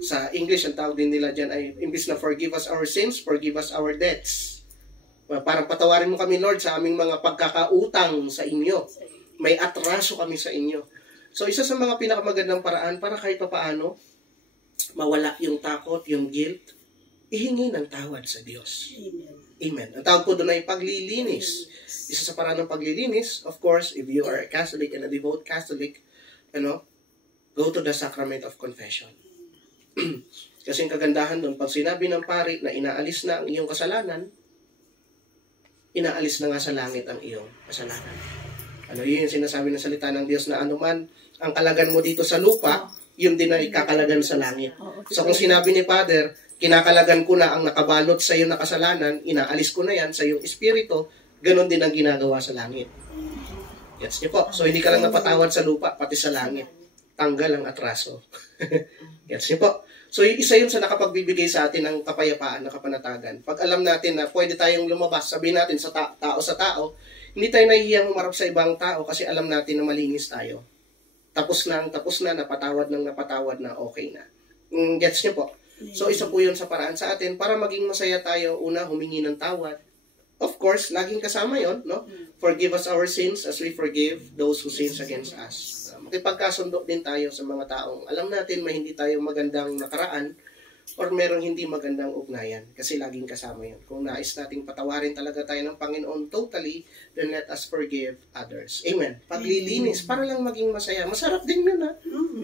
Sa English, ang tawag din nila dyan ay, imbis na forgive us our sins, forgive us our debts. Parang patawarin mo kami, Lord, sa aming mga pagkakautang sa inyo. May atraso kami sa inyo. So, isa sa mga pinakamagandang paraan para kahit papaano, mawala yung takot, yung guilt, ihingi ng tawad sa Diyos. Amen. Ang tawag po doon ay paglilinis. Isa sa paraan ng paglilinis, of course, if you are a Catholic and a devout Catholic, go to the sacrament of confession. Kasi ang kagandahan doon, pag sinabi ng pari na inaalis na ang iyong kasalanan, inaalis na nga sa langit ang iyong kasalanan. Yun yung sinasabi ng salita ng Diyos na anuman ang kalagan mo dito sa lupa, yun din ay kakalagan sa langit. So kung sinabi ni Father, kinakalagan ko na ang nakabalot sa iyo na kasalanan, inaalis ko na yan sa iyong espiritu, ganun din ang ginagawa sa langit. Gets niyo po? So hindi ka lang napatawad sa lupa, pati sa langit. Tanggal ang atraso. Gets niyo po? So isa yun sa nakapagbibigay sa atin ng kapayapaan, ng kapanatagan. Pag alam natin na pwede tayong lumabas, sabihin natin sa tao sa tao, hindi tayo nahihiyang umarap sa ibang tao kasi alam natin na malinis tayo. Tapos na, napatawad na, okay na. Gets niyo po? So, isa po yun sa paraan sa atin para maging masaya tayo. Una, humingi ng tawad. Of course, laging kasama yun, no? Forgive us our sins as we forgive those who sins against us. Makipagkasundo din tayo sa mga taong alam natin may hindi tayo magandang nakaraan or merong hindi magandang ugnayan kasi laging kasama yun. Kung nais nating patawarin talaga tayo ng Panginoon totally, then let us forgive others. Amen. Paglilinis, para lang maging masaya. Masarap din yun, ha?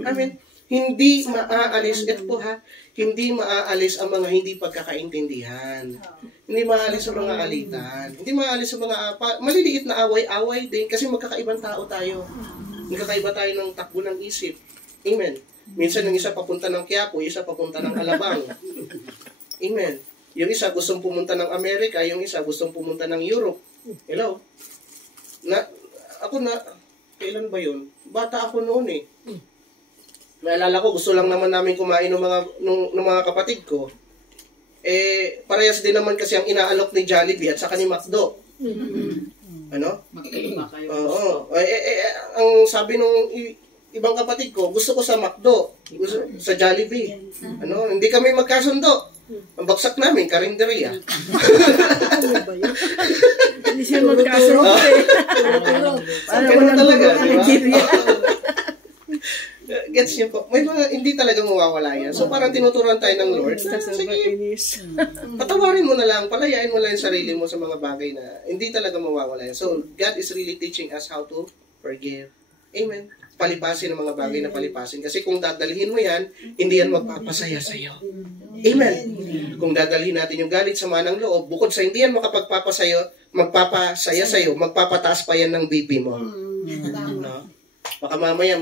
Amen. Hindi maaalis, ito po ha, hindi maaalis ang mga hindi pagkakaintindihan. Hindi maaalis ang mga alitan. Hindi maaalis ang mga maliliit na away-away din kasi magkakaibang tao tayo. Magkakaiba tayo ng takbo ng isip. Amen. Minsan yung isa papunta ng Quiapo, yung isa papunta ng Alabang. Amen. Yung isa gustong pumunta ng Amerika, yung isa gustong pumunta ng Europe. Hello? Kailan ba yun? Bata ako noon eh. Naalala ko, gusto lang naman namin kumain ng mga kapatid ko. Parehas din naman kasi ang inaalok ni Jollibee at saka ni McDo. Ano? Magkaiba kayo. Oo. Ang sabi nung ibang kapatid ko, gusto ko sa McDo, gusto, sa Jollibee. Ano? Hindi kami magkasundo. Ang baksak namin, karinderya. Hindi siya magkasunod eh. Ganun talaga, di ba? Gets niyo po? May mga hindi talaga mawawala yan. So parang tinuturuan tayo ng Lord. Sige, patawarin mo na lang, palayain mo lang yung sarili mo sa mga bagay na hindi talaga mawawala yan. So God is really teaching us how to forgive. Amen. Palipasin ang mga bagay na palipasin. Kasi kung dadalhin mo yan, hindi yan magpapasaya sa'yo. Amen. Kung dadalhin natin yung galit sa manang loob, bukod sa hindi yan magpapasaya sa'yo, magpapataas pa yan ng BP mo. No? Baka mamaya,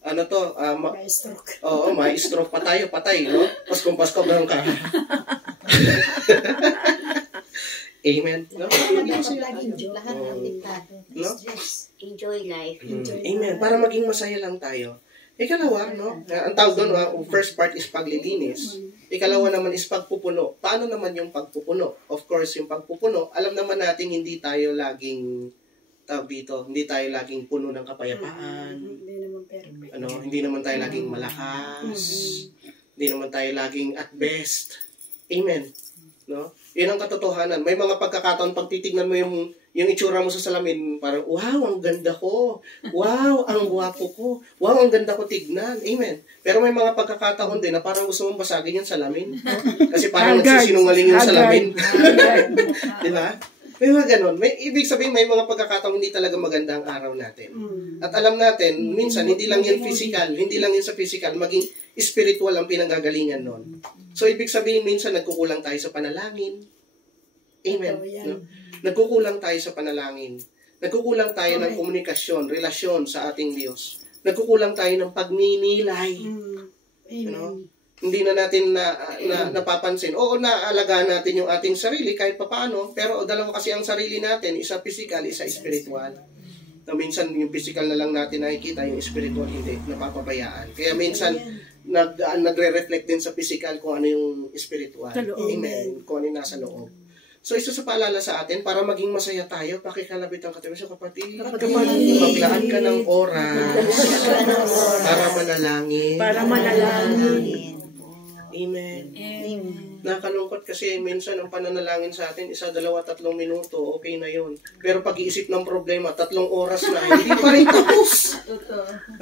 May stroke. Oo, may stroke pa tayo, patay, no? Paskong-paskong ganun ka. Amen. No? No? Enjoy life. Amen. Para maging masaya lang tayo. Ikalawa, no? Ang tawag doon, first part is paglilinis. Ikalawa naman is pagpupuno. Paano naman yung pagpupuno? Of course, yung pagpupuno, alam naman natin hindi tayo laging hindi tayo laging puno ng kapayapaan. Hindi naman tayo laging malakas. Hindi naman tayo laging at best. Amen. No? Yun ang katotohanan. May mga pagkakataon pag titignan mo yung itsura mo sa salamin, parang, wow, ang ganda ko. Wow, ang gwapo ko. Wow, ang ganda ko tignan. Amen. Pero may mga pagkakataon din na parang gusto mong basagin yung salamin. Kasi parang nagsisinungaling yung salamin. Di ba? May mga ganon. Ibig sabihin, may mga pagkakataon hindi talaga maganda ang araw natin. At alam natin, minsan, hindi lang yan physical, hindi lang yan sa physical, maging spiritual ang pinanggagalingan nun. So, ibig sabihin, minsan, nagkukulang tayo sa panalangin. Amen. No? Nagkukulang tayo sa panalangin. Nagkukulang tayo ng komunikasyon, relasyon sa ating Diyos. Nagkukulang tayo ng pagninilay. Ano? Hindi na natin napapansin. Oo, naalagaan natin yung ating sarili kahit papaano, pero dalawa kasi ang sarili natin, isa physical, isa spiritual. Na minsan yung physical na lang natin nakikita, yung spiritual hindi, napapabayaan. Kaya minsan, nagre-reflect din sa physical kung ano yung spiritual. Amen. Kung ano yung nasa loob. So, isa sa paalala sa atin, para maging masaya tayo, pakikalabit ang katabi sa kapatid. Maglaan ka ng oras para manalangin. Amen. Nakalungkot kasi minsan ang pananalangin sa atin, 1, 2, 3 minuto, okay na yun. Pero pag-iisip ng problema, 3 oras na, hindi pa rin tapos.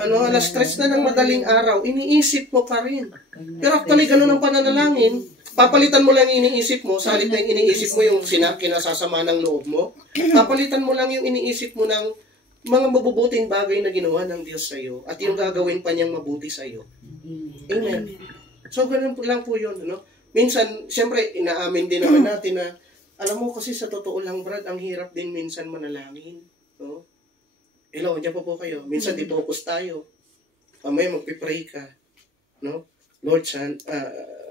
Alas 3 na ng madaling araw, iniisip mo pa rin. Pero actually, ganun ang pananalangin. Papalitan mo lang yung iniisip mo, sa halip na yung iniisip mo yung kinasasama ng loob mo. Papalitan mo lang yung iniisip mo ng mga mabubuting bagay na ginawa ng Diyos sa iyo at yung gagawin pa niyang mabuti sa iyo. Amen. So, ganun po lang po yun. No? Minsan, siyempre, inaamin din naman natin na, alam mo kasi sa totoo lang, Brad, ang hirap din minsan manalangin. No? Hello, dyan po kayo. Minsan, di-focus tayo. Mamaya magpipray ka. No? Lord,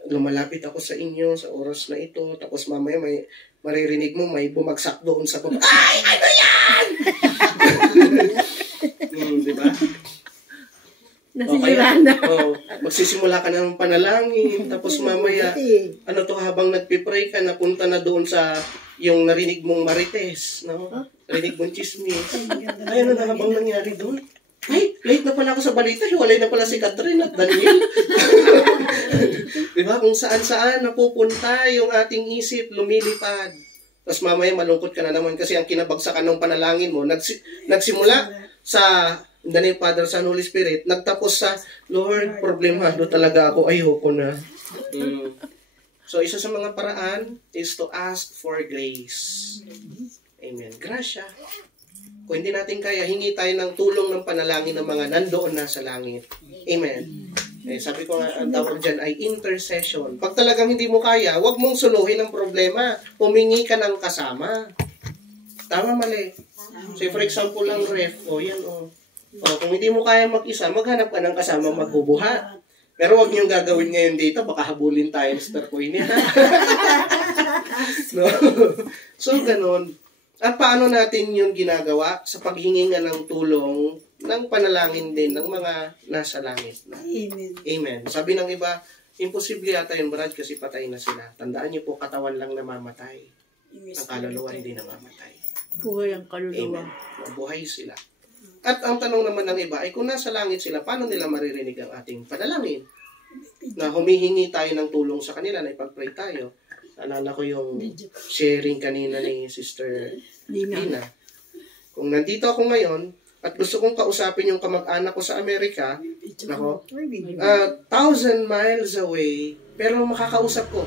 lumalapit ako sa inyo sa oras na ito. Tapos mamaya may maririnig mo, may bumagsak doon sa baba. Ay! Ano yan? Diba? Magsisimula ka ng panalangin, tapos mamaya, habang nagpipray ka, napunta na doon sa yung narinig mong marites, no? Narinig mong chismis. Ay, ano na habang nangyari doon? Ay, late na pala ako sa balita, hiwalay na pala si Catherine at Daniel. Diba? Kung saan-saan napupunta yung ating isip, lumilipad. Tapos mamaya malungkot ka na naman kasi ang kinabagsakan ng panalangin mo, nagsimula sa in the name of Father, Son, Holy Spirit, nagtapos sa, Lord, problemado talaga ako, ayoko na. So, isa sa mga paraan is to ask for grace. Amen. Grasya. Kung hindi natin kaya, hingi tayo ng tulong ng panalangin ng mga nandoon na sa langit. Amen. Sabi ko nga, ang tawag dyan ay intercession. Pag talagang hindi mo kaya, huwag mong suluhin ang problema. Humingi ka ng kasama. Tama, mali. So, for example, lang ref. Kung hindi mo kaya mag-isa, maghanap ka ng kasama magbubuhat. Pero huwag niyong gagawin ngayon dito, baka habulin tayo ng Star Coin niya. No? So, ganun. At paano natin yun ginagawa? Sa paghingi nga ng tulong, ng panalangin din ng mga nasa langit. No? Amen. Amen. Sabi ng iba, imposible yata yun, Brad, kasi patay na sila. Tandaan niyo po, katawan lang namamatay. Ang kaluluwa hindi namamatay. Buhay ang kaluluwa. Amen. Mabuhay sila. At ang tanong naman ng iba ay kung nasa langit sila, paano nila maririnig ang ating panalangin? Na humihingi tayo ng tulong sa kanila, na ipag-pray tayo. Naalala ko yung sharing kanina ni Sister Lina. Kung nandito ako ngayon, at gusto kong kausapin yung kamag-anak ko sa Amerika, nako, 1,000 miles away, pero makakausap ko.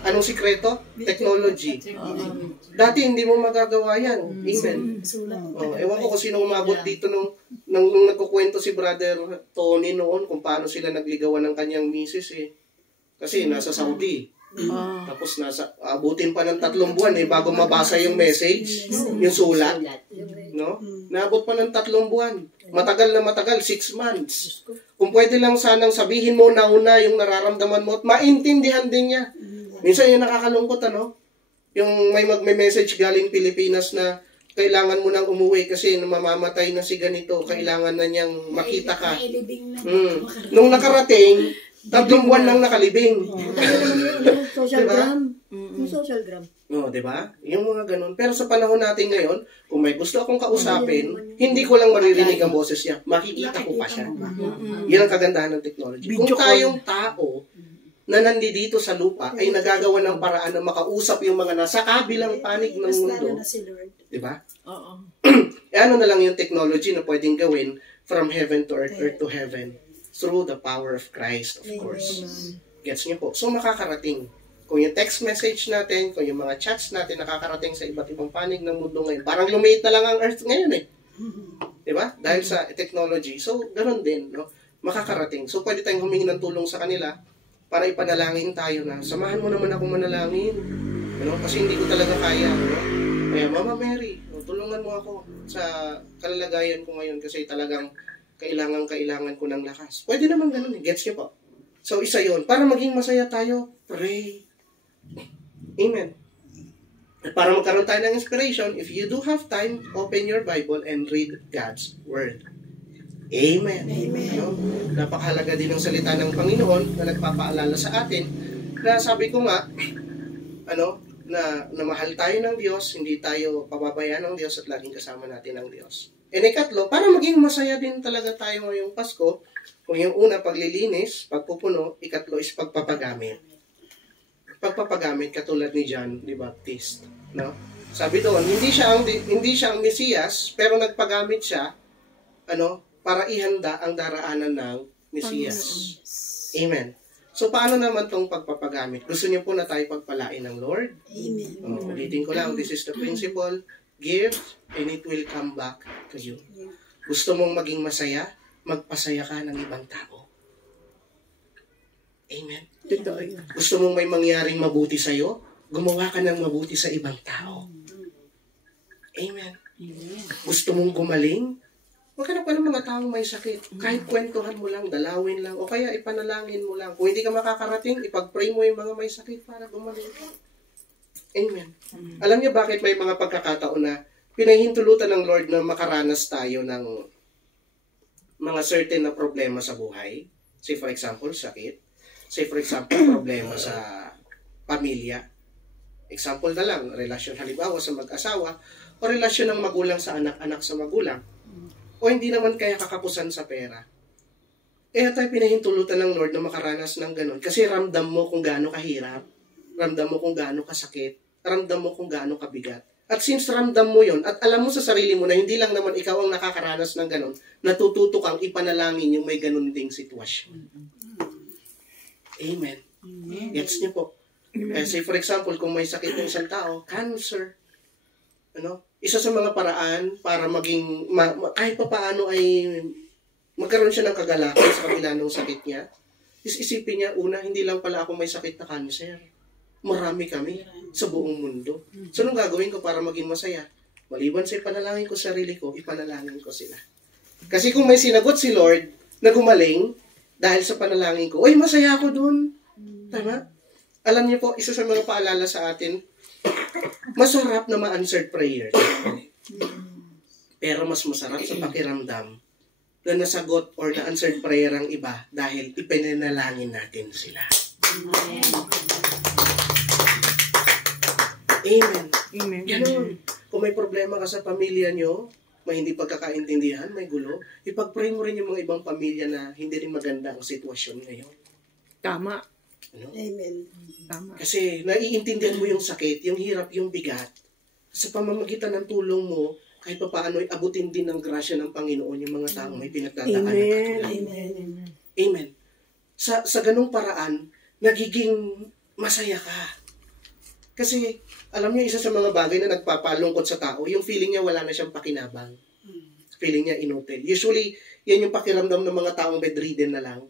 Anong sikreto? Technology. Dati hindi mo magagawa yan. Amen. Ewan ko kung sino umabot dito nung nagkukwento si Brother Tony noon kung paano sila nagligawan ng kanyang misis eh. Kasi nasa Saudi. Tapos abutin pa ng 3 buwan bago mabasa yung message, yung sulat. No? Naabot pa ng 3 buwan. Matagal na matagal, 6 months. Kung pwede lang sanang sabihin mo na una yung nararamdaman mo at maintindihan din niya. Minsan yung nakakalungkot, yung may message galing Pilipinas na kailangan mo nang umuwi kasi mamamatay na si ganito, kailangan na niyang makita ka. Nung nakarating, 3 buwan lang nakalibing. Social gram. Yung social gram. No, 'di ba? Yung mga ganun. Pero sa panahon natin ngayon, kung may gusto akong kausapin, hindi ko lang maririnig ang boses niya. Makikita ko pa siya. Yan ang kagandahan ng technology. Kung tayong tao na nandito sa lupa ay nagagawa ng paraan na makausap yung mga nasa kabilang panig ng mundo. 'Di ba? Oo. Ano na lang yung technology na pwedeng gawin from heaven to earth, earth to heaven through the power of Christ, of course. Gets niyo po? So makakarating. Kung yung text message natin, kung yung mga chats natin nakakarating sa iba't ibang panig ng mundo ngayon, parang lumiit na lang ang earth ngayon eh. Diba? Dahil sa technology. So, ganoon din, no? Makakarating. So, pwede tayong humingi ng tulong sa kanila para ipanalangin tayo na, samahan mo naman ako manalangin. Ano? Kasi hindi ko talaga kaya. No? Kaya, Mama Mary, tulungan mo ako sa kalalagayan ko ngayon kasi talagang kailangan ko ng lakas. Pwede naman ganun eh. Gets niyo po? So, isa yon. Para maging masaya tayo, pray. Amen. At para magkaroon tayo ng inspiration, if you do have time, open your Bible and read God's Word. Amen. Amen. No? Napakahalaga din ng salita ng Panginoon na nagpapaalala sa atin na sabi ko nga, na mahal tayo ng Diyos, hindi tayo pababayaan ng Diyos at laging kasama natin ang Diyos. And ikatlo, para maging masaya din talaga tayo ngayong Pasko, kung yung una, paglilinis, pagpupuno, ikatlo is pagpapagamit. Pagpapagamit katulad ni John the Baptist, no? Sabi doon, hindi siya ang Mesiyas, pero nagpagamit siya para ihanda ang daraanan ng Mesiyas. Amen. So paano naman tong pagpapagamit? Gusto niyo po na tayo pagpalain ng Lord? Amen. Ulitin ko lang, this is the principle. Give and it will come back to you. Gusto mong maging masaya? Magpasaya ka ng ibang tao. Amen. Gusto mong may mangyaring mabuti sa'yo? Gumawa ka ng mabuti sa ibang tao. Amen. Gusto mong gumaling? Maghanap ka ng mga taong may sakit. Kahit kwentuhan mo lang, dalawin lang, o kaya ipanalangin mo lang. Kung hindi ka makakarating, ipag-pray mo yung mga may sakit para gumaling ka. Amen. Alam niyo bakit may mga pagkakataon na pinahintulutan ng Lord na makaranas tayo ng mga certain na problema sa buhay? Say for example, sakit. Say for example, problema sa pamilya. Example na lang, relasyon halimbawa sa mag-asawa o relasyon ng magulang sa anak-anak sa magulang. O hindi naman kaya kakapusan sa pera. Tayo pinahintulutan ng Lord na makaranas ng ganun kasi ramdam mo kung gaano kahirap, ramdam mo kung gaano kasakit, ramdam mo kung gaano kabigat. At since ramdam mo yon at alam mo sa sarili mo na hindi lang naman ikaw ang nakakaranas ng ganun, natututo kang ipanalangin yung may ganun ding sitwasyon. Amen. Gets niyo po? Say for example, kung may sakit ng isang tao, cancer, isa sa mga paraan para maging, kahit pa paano ay magkaroon siya ng kagalakan sa kabila ng sakit niya, is isipin niya, una, hindi lang pala ako may sakit na cancer. Marami kami sa buong mundo. So, anong gagawin ko para maging masaya? Maliban sa ipanalangin ko sarili ko, ipanalangin ko sila. Kasi kung may sinagot si Lord na gumaling, dahil sa panalangin ko, uy, masaya ako dun. Tama? Alam niyo po, isa sa mga paalala sa atin, masarap na ma-answered prayer. Pero mas masarap sa pakiramdam na nasagot or na-answered prayer ang iba dahil ipinanalangin natin sila. Amen. Ganun. Kung may problema ka sa pamilya nyo, may hindi pagkakaintindihan, may gulo, ipag-pray mo rin yung mga ibang pamilya na hindi rin maganda ang sitwasyon ngayon. Tama. Ano? Amen. Tama. Kasi naiintindihan mo yung sakit, yung hirap, yung bigat. Sa pamamagitan ng tulong mo, kahit pa paano, abutin din ng grasya ng Panginoon yung mga taong may pinagdadaanan. Amen. Amen. Amen. Sa ganung paraan, nagiging masaya ka. Kasi, alam niyo, isa sa mga bagay na nagpapalungkot sa tao, yung feeling niya wala na siyang pakinabang. Feeling niya inutil. Usually, yan yung pakiramdam ng mga taong bedridden na lang.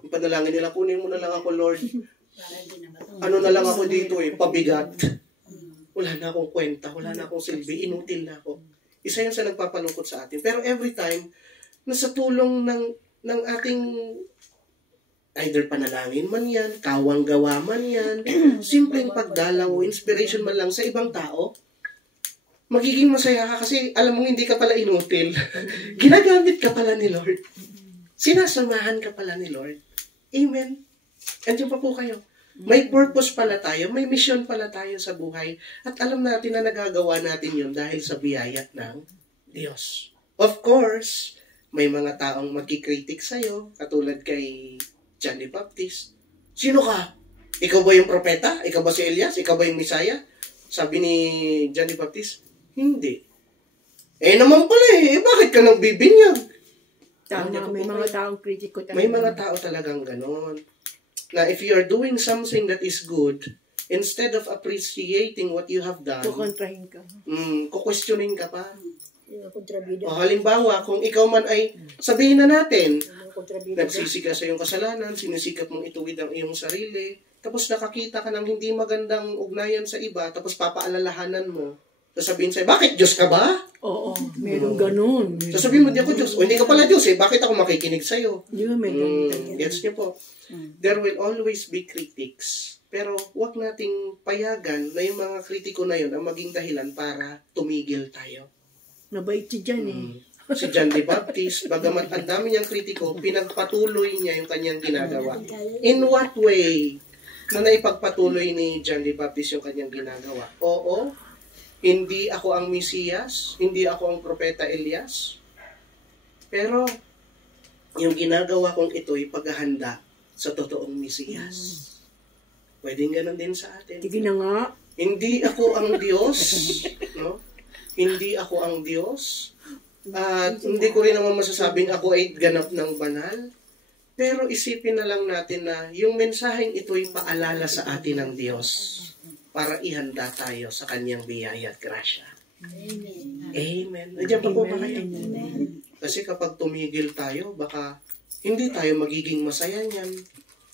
Yung panalangin nila, kunin mo na lang ako, Lord. Ano na lang ako dito pabigat. Wala na akong kwenta, wala na akong silbi, inutil na ako. Isa yun sa nagpapalungkot sa atin. Pero every time, nasa tulong ng ating either panalangin man yan, kawang gawa man yan, simpleng pagdalaw, inspiration man lang sa ibang tao, magiging masaya ka kasi alam mong hindi ka pala inutil. Ginagamit ka pala ni Lord. Sinasamahan ka pala ni Lord. Amen. Andiyan pa po kayo. May purpose pala tayo, may mission pala tayo sa buhay, at alam natin na nagagawa natin yun dahil sa biyaya ng Diyos. Of course, may mga taong magkikritik sa'yo, katulad kay John the Baptist. Sino ka? Ikaw ba yung propeta? Ikaw ba si Elias? Ikaw ba yung Messiah? Sabi ni John the Baptist, hindi. Naman pala bakit ka nagbibinyag? Tama, may mga taong kritiko talaga. May mga tao talagang ganon. Na if you are doing something that is good, instead of appreciating what you have done, kukontrahin ka. Kukwestiyonin ka pa. Kontrabida. O halimbawa, kung ikaw man ay, sabihin na natin, Kontrabida. nagsisika sa iyong kasalanan, sinisikap mong ituwid ang iyong sarili, tapos nakakita ka ng hindi magandang ugnayan sa iba, tapos papaalalahanan mo, sasabihin sa'yo, bakit Diyos ka ba? Oo, meron ganun. Sasabihin mo, di ako Diyos. O hindi ka pala Diyos bakit ako makikinig sa'yo? Di ba may ganun? Gets niyo po? There will always be critics. Pero huwag nating payagan na yung mga kritiko na yun ang maging dahilan para tumigil tayo. Nabait si Jan Si John the Baptist, bagamat ang dami niyang kritiko, pinagpatuloy niya yung kanyang ginagawa. In what way na naipagpatuloy ni John the Baptist yung kanyang ginagawa? Oo, hindi ako ang Mesiyas, hindi ako ang propeta Elias, pero yung ginagawa kong ito'y paghahanda sa totoong Mesiyas. Pwedeng ganun din sa atin. Sige na nga. Hindi ako ang Diyos, no? Hindi ako ang Diyos. At hindi ko rin naman masasabing ako ay ganap ng banal. Pero isipin na lang natin na yung mensaheng ito'y paalala sa atin ng Diyos para ihanda tayo sa kanyang biyaya at grasya. Amen. Amen. Nandiyan pa po ba kayo? Kasi kapag tumigil tayo, baka hindi tayo magiging masaya niyan.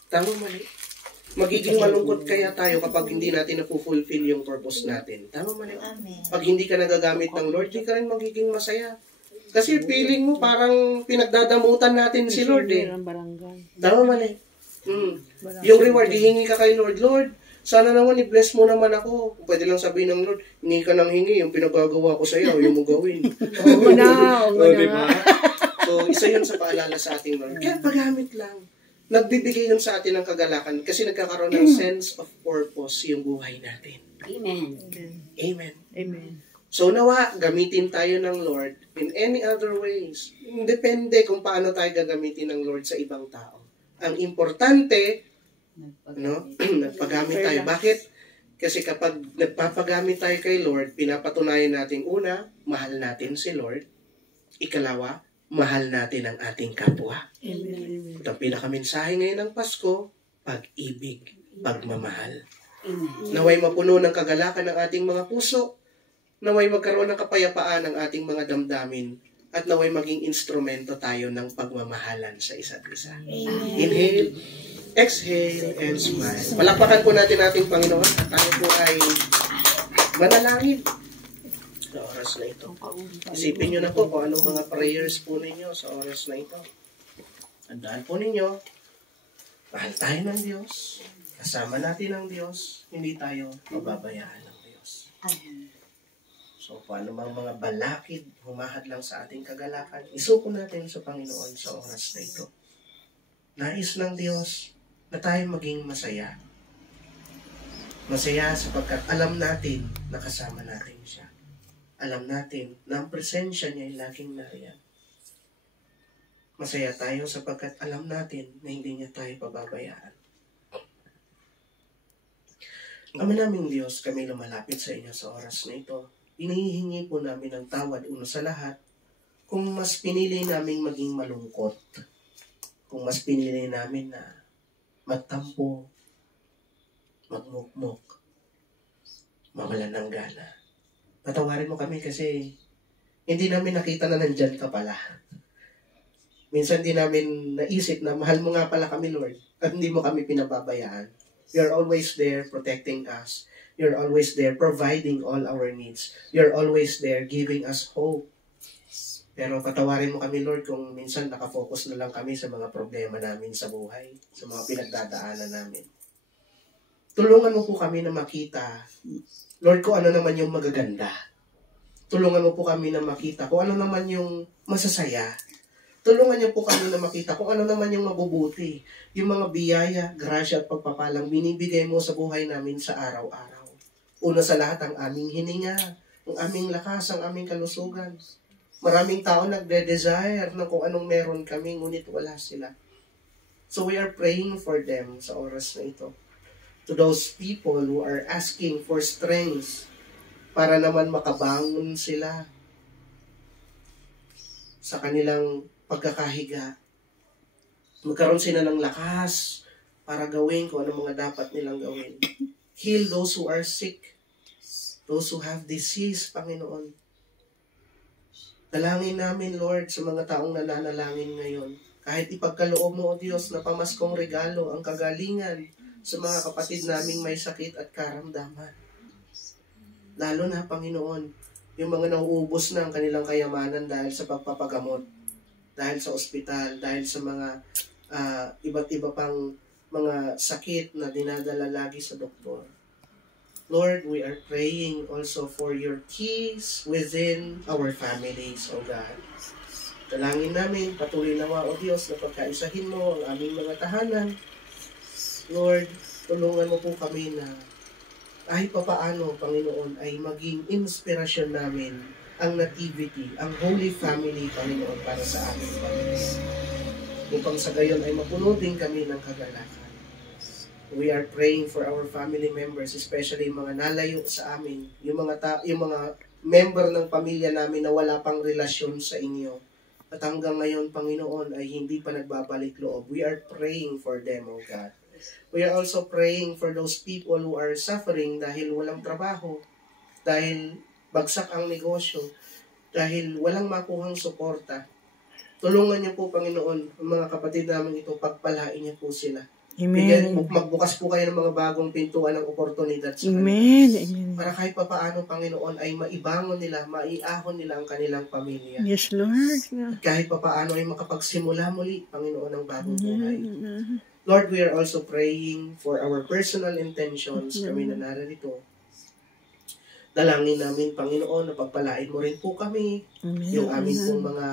Tama mali. Magiging malungkot kaya tayo kapag hindi natin na-fulfill yung purpose natin. Tama mali. Pag hindi ka nagagamit ng Lord, hindi ka rin magiging masaya. Kasi feeling mo parang pinagdadamutan natin si Lord Tama mali. Yung reward, hihingi ka kay Lord. Lord, sana naman i-bless mo naman ako. Pwede lang sabihin ng Lord, hingi ka ng hingi, yung pinagagawa ko sa iyo, yung mo gawin. Oo na. Diba? So, isa yun sa paalala sa ating Lord. Kaya paggamit lang. Nagbibigay yun sa atin ng kagalakan kasi nagkakaroon ng sense of purpose yung buhay natin. Amen. Amen. Amen. So nawa, gamitin tayo ng Lord in any other ways. Depende kung paano tayo gagamitin ng Lord sa ibang tao. Ang importante, nagpagamit tayo. Bakit? Kasi kapag nagpapagamit tayo kay Lord, pinapatunayan natin una, mahal natin si Lord. Ikalawa, mahal natin ang ating kapwa. Amen. At ang pinakamensahe ngayon ng Pasko, pag-ibig, pagmamahal. Amen. Naway mapuno ng kagalakan ng ating mga puso, naway magkaroon ng kapayapaan ng ating mga damdamin, at naway maging instrumento tayo ng pagmamahalan sa isa't isa. Inhale, exhale, and smile. Palakpakan po natin ating Panginoon at tayo po ay manalangin sa oras na ito. Isipin nyo na po kung anong mga prayers po ninyo sa oras na ito. Tandaan po ninyo, mahal tayo ng Diyos, kasama natin ang Diyos, hindi tayo mababayaan ng Diyos. So, paano mga balakid, humahad lang sa ating kagalakan, isuko natin sa Panginoon sa oras na ito. Nais ng Diyos na tayo maging masaya. Masaya sapagkat alam natin na kasama natin siya. alam natin na ang presensya niya ay laging nariyan. Masaya tayo sapagkat alam natin na hindi niya tayo pababayaan. Ama naming Diyos, kami lumalapit sa inyo sa oras na ito. Inihingi po namin ang tawad una sa lahat kung mas pinili naming maging malungkot, kung mas pinili namin na magtampo, magmukmok, mawalan ng gana. Patawarin mo kami kasi hindi namin nakita na nandyan ka pala. Minsan di namin naisip na mahal mo nga pala kami, Lord, at hindi mo kami pinababayaan. You're always there protecting us. You're always there providing all our needs. You're always there giving us hope. Pero patawarin mo kami, Lord, kung minsan nakafocus na lang kami sa mga problema namin sa buhay, sa mga pinagdadaanan namin. Tulungan mo po kami na makita, Lord, kung ano naman yung magaganda. Tulungan mo po kami na makita kung ano naman yung masasaya. Tulungan niyo po kami na makita kung ano naman yung mabubuti. Yung mga biyaya, grasya at pagpapalang binibigay mo sa buhay namin sa araw-araw. Una sa lahat ang aming hininga, ang aming lakas, ang aming kalusugan. Maraming tao nagde-desire na kung anong meron kami, ngunit wala sila. So we are praying for them sa oras na ito. To those people who are asking for strength para naman makabangon sila sa kanilang pagkakahiga. Magkaroon sila ng lakas para gawin kung ano mga dapat nilang gawin. Heal those who are sick. Those who have disease, Panginoon. Dalangin namin, Lord, sa mga taong nananalangin ngayon. Kahit ipagkaloob mo, O Diyos, na pamaskong regalo ang kagalingan sa mga kapatid naming may sakit at karamdaman. Lalo na, Panginoon, yung mga nauubos na ang kanilang kayamanan dahil sa pagpapagamot, dahil sa ospital, dahil sa mga iba't iba pang mga sakit na dinadala lagi sa doktor. Lord, we are praying also for your peace within our families, O God. Dalangin namin, patuloy nawa, O Diyos, na pagkaisahin mo ang aming mga tahanan. Lord, tulungan mo po kami na kahit papaano, Panginoon, ay maging inspirasyon namin ang nativity, ang Holy Family, Panginoon, para sa aming pamilya. Upang sa gayon ay mapuno din kami ng kagalakan. We are praying for our family members, especially yung mga nalayo sa amin, yung mga member ng pamilya namin na wala pang relasyon sa inyo. At hanggang ngayon, Panginoon, ay hindi pa nagbabalik loob. We are praying for them, O God. We are also praying for those people who are suffering dahil walang trabaho, dahil bagsak ang negosyo, dahil walang makuhang suporta. Tulungan niyo po, Panginoon, ang mga kapatid namin ito, pagpalain niyo po sila. Amen. Magbukas po kayo ng mga bagong pintuan ng oportunidad sa kanila. Amen. Amen. Para kahit papaano, Panginoon, ay maibangon nila, maiahon nila ang kanilang pamilya. Yes, Lord. At kahit papaano ay makapagsimula muli, Panginoon, ng bagong buhay. Lord, we are also praying for our personal intentions. Kami na narito. Dalangin namin, Panginoon, na pagpalain mo rin po kami. Yung amin pong mga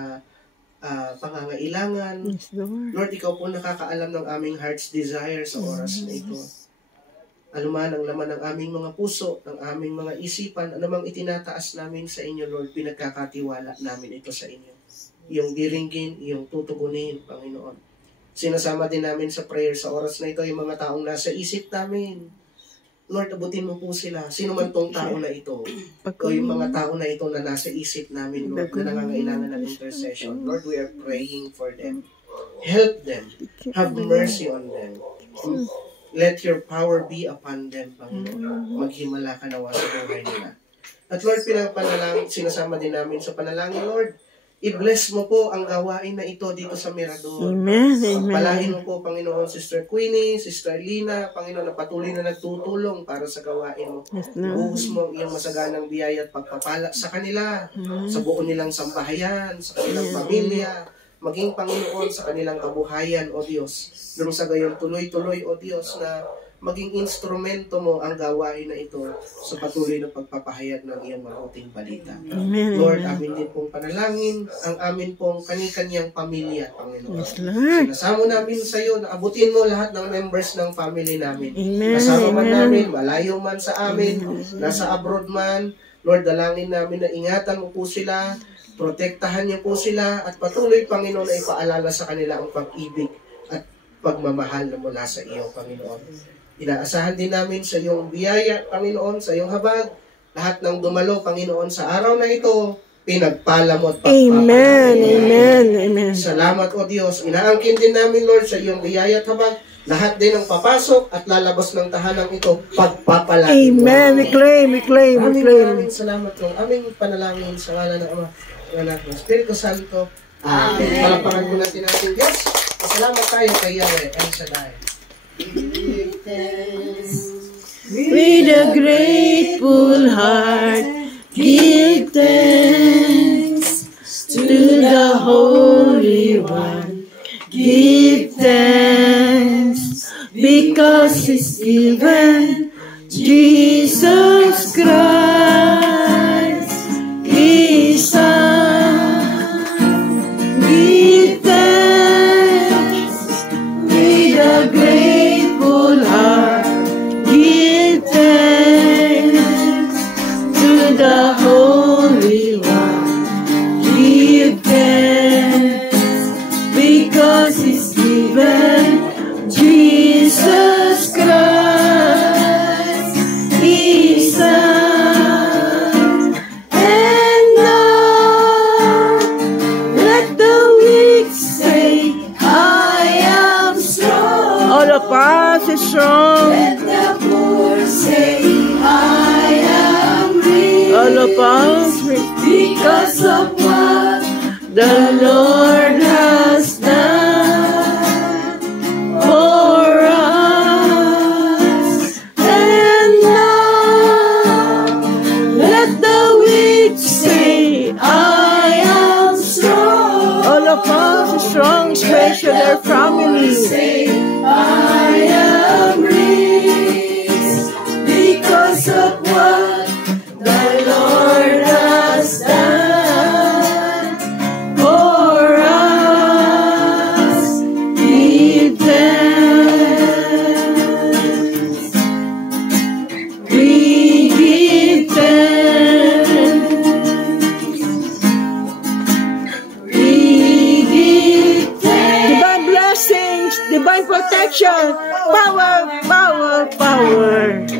pangangailangan. Yes, Lord. Lord, ikaw po nakakaalam ng aming heart's desire sa oras na ito. Anuman ang laman ng aming mga puso, ng aming mga isipan, anumang itinataas namin sa inyo, Lord, pinagkakatiwala namin ito sa inyo. Iyong diringgin, iyong tutugunin, Panginoon. Sinasama din namin sa prayer sa oras na ito yung mga taong nasa isip namin. Lord, abutin mo po sila. Sino man tong tao na ito, o yung mga tao na ito na nasa isip namin, Lord, na nangangailangan ng intercession. Lord, we are praying for them. Help them. Have mercy on them. Let your power be upon them, Panginoon. Maghimala ka nawa sa buhay nila. At Lord, sinasama din namin sa panalangin, Lord, i-bless mo po ang gawain na ito dito sa Mirador. Amen. Amen. Palahin mo po, Panginoon, Sister Queenie, Sister Lina, Panginoon, na patuloy na nagtutulong para sa gawain mo. Buhos mo ang iyong masaganang biyaya at pagpapala sa kanila, sa buo nilang sambahayan, sa kanilang pamilya, maging Panginoon sa kanilang kabuhayan, O Diyos. Doon sa gayon, tuloy-tuloy, O Diyos, na maging instrumento mo ang gawain na ito sa patuloy na pagpapahayag ng iyong mabuting balita. Amen. Lord, amin din pong panalangin ang amin pong kani-kanyang pamilya, Panginoon. Yes, Lord. Sinasamo namin sa iyo na abutin mo lahat ng members ng family namin. Amen. Kasama man Amen. namin, malayo man sa amin, nasa abroad man, Lord, dalangin namin na ingatan mo po sila, protektahan niyo po sila, at patuloy, Panginoon, na ipaalala sa kanila ang pag-ibig at pagmamahal na mula sa iyo, Panginoon. Inaasahan din namin sa iyong biyaya, Panginoon, sa iyong habag, lahat ng dumalo, Panginoon, sa araw na ito, pinagpala mo at Amen. Amen. Amen. Salamat, O Diyos. Inaangkin din namin, Lord, sa iyong biyaya at habag, lahat din ng papasok at lalabas ng tahanang ito, pagpapalagi mo. Amen. We claim, we claim, we claim. Maraming salamat ng aming panalangin sa ngalan ng Ama, ng Anak, ng Espiritu Santo. Amen. Palakpakan po natin ating Diyos. Salamat tayo kay Yahweh El Shaddai. With a grateful heart, give thanks to the Holy One. Give thanks because He's given Jesus Christ, His Son. Give thanks with a grateful heart. Give thanks to the Holy One. Give thanks because He's given Jesus Christ, His Son. And now let the weak say, I am strong. All of us is strong. Let the poor say, I am rich. All of us, Because of what the Lord has done for us. And now let the weak say, I am strong. all of us is strong, especially our family. Say, I am rich because of what the Lord has done for us. Give thanks. We give thanks. We give thanks. Divine blessings, divine protection, power, power, power.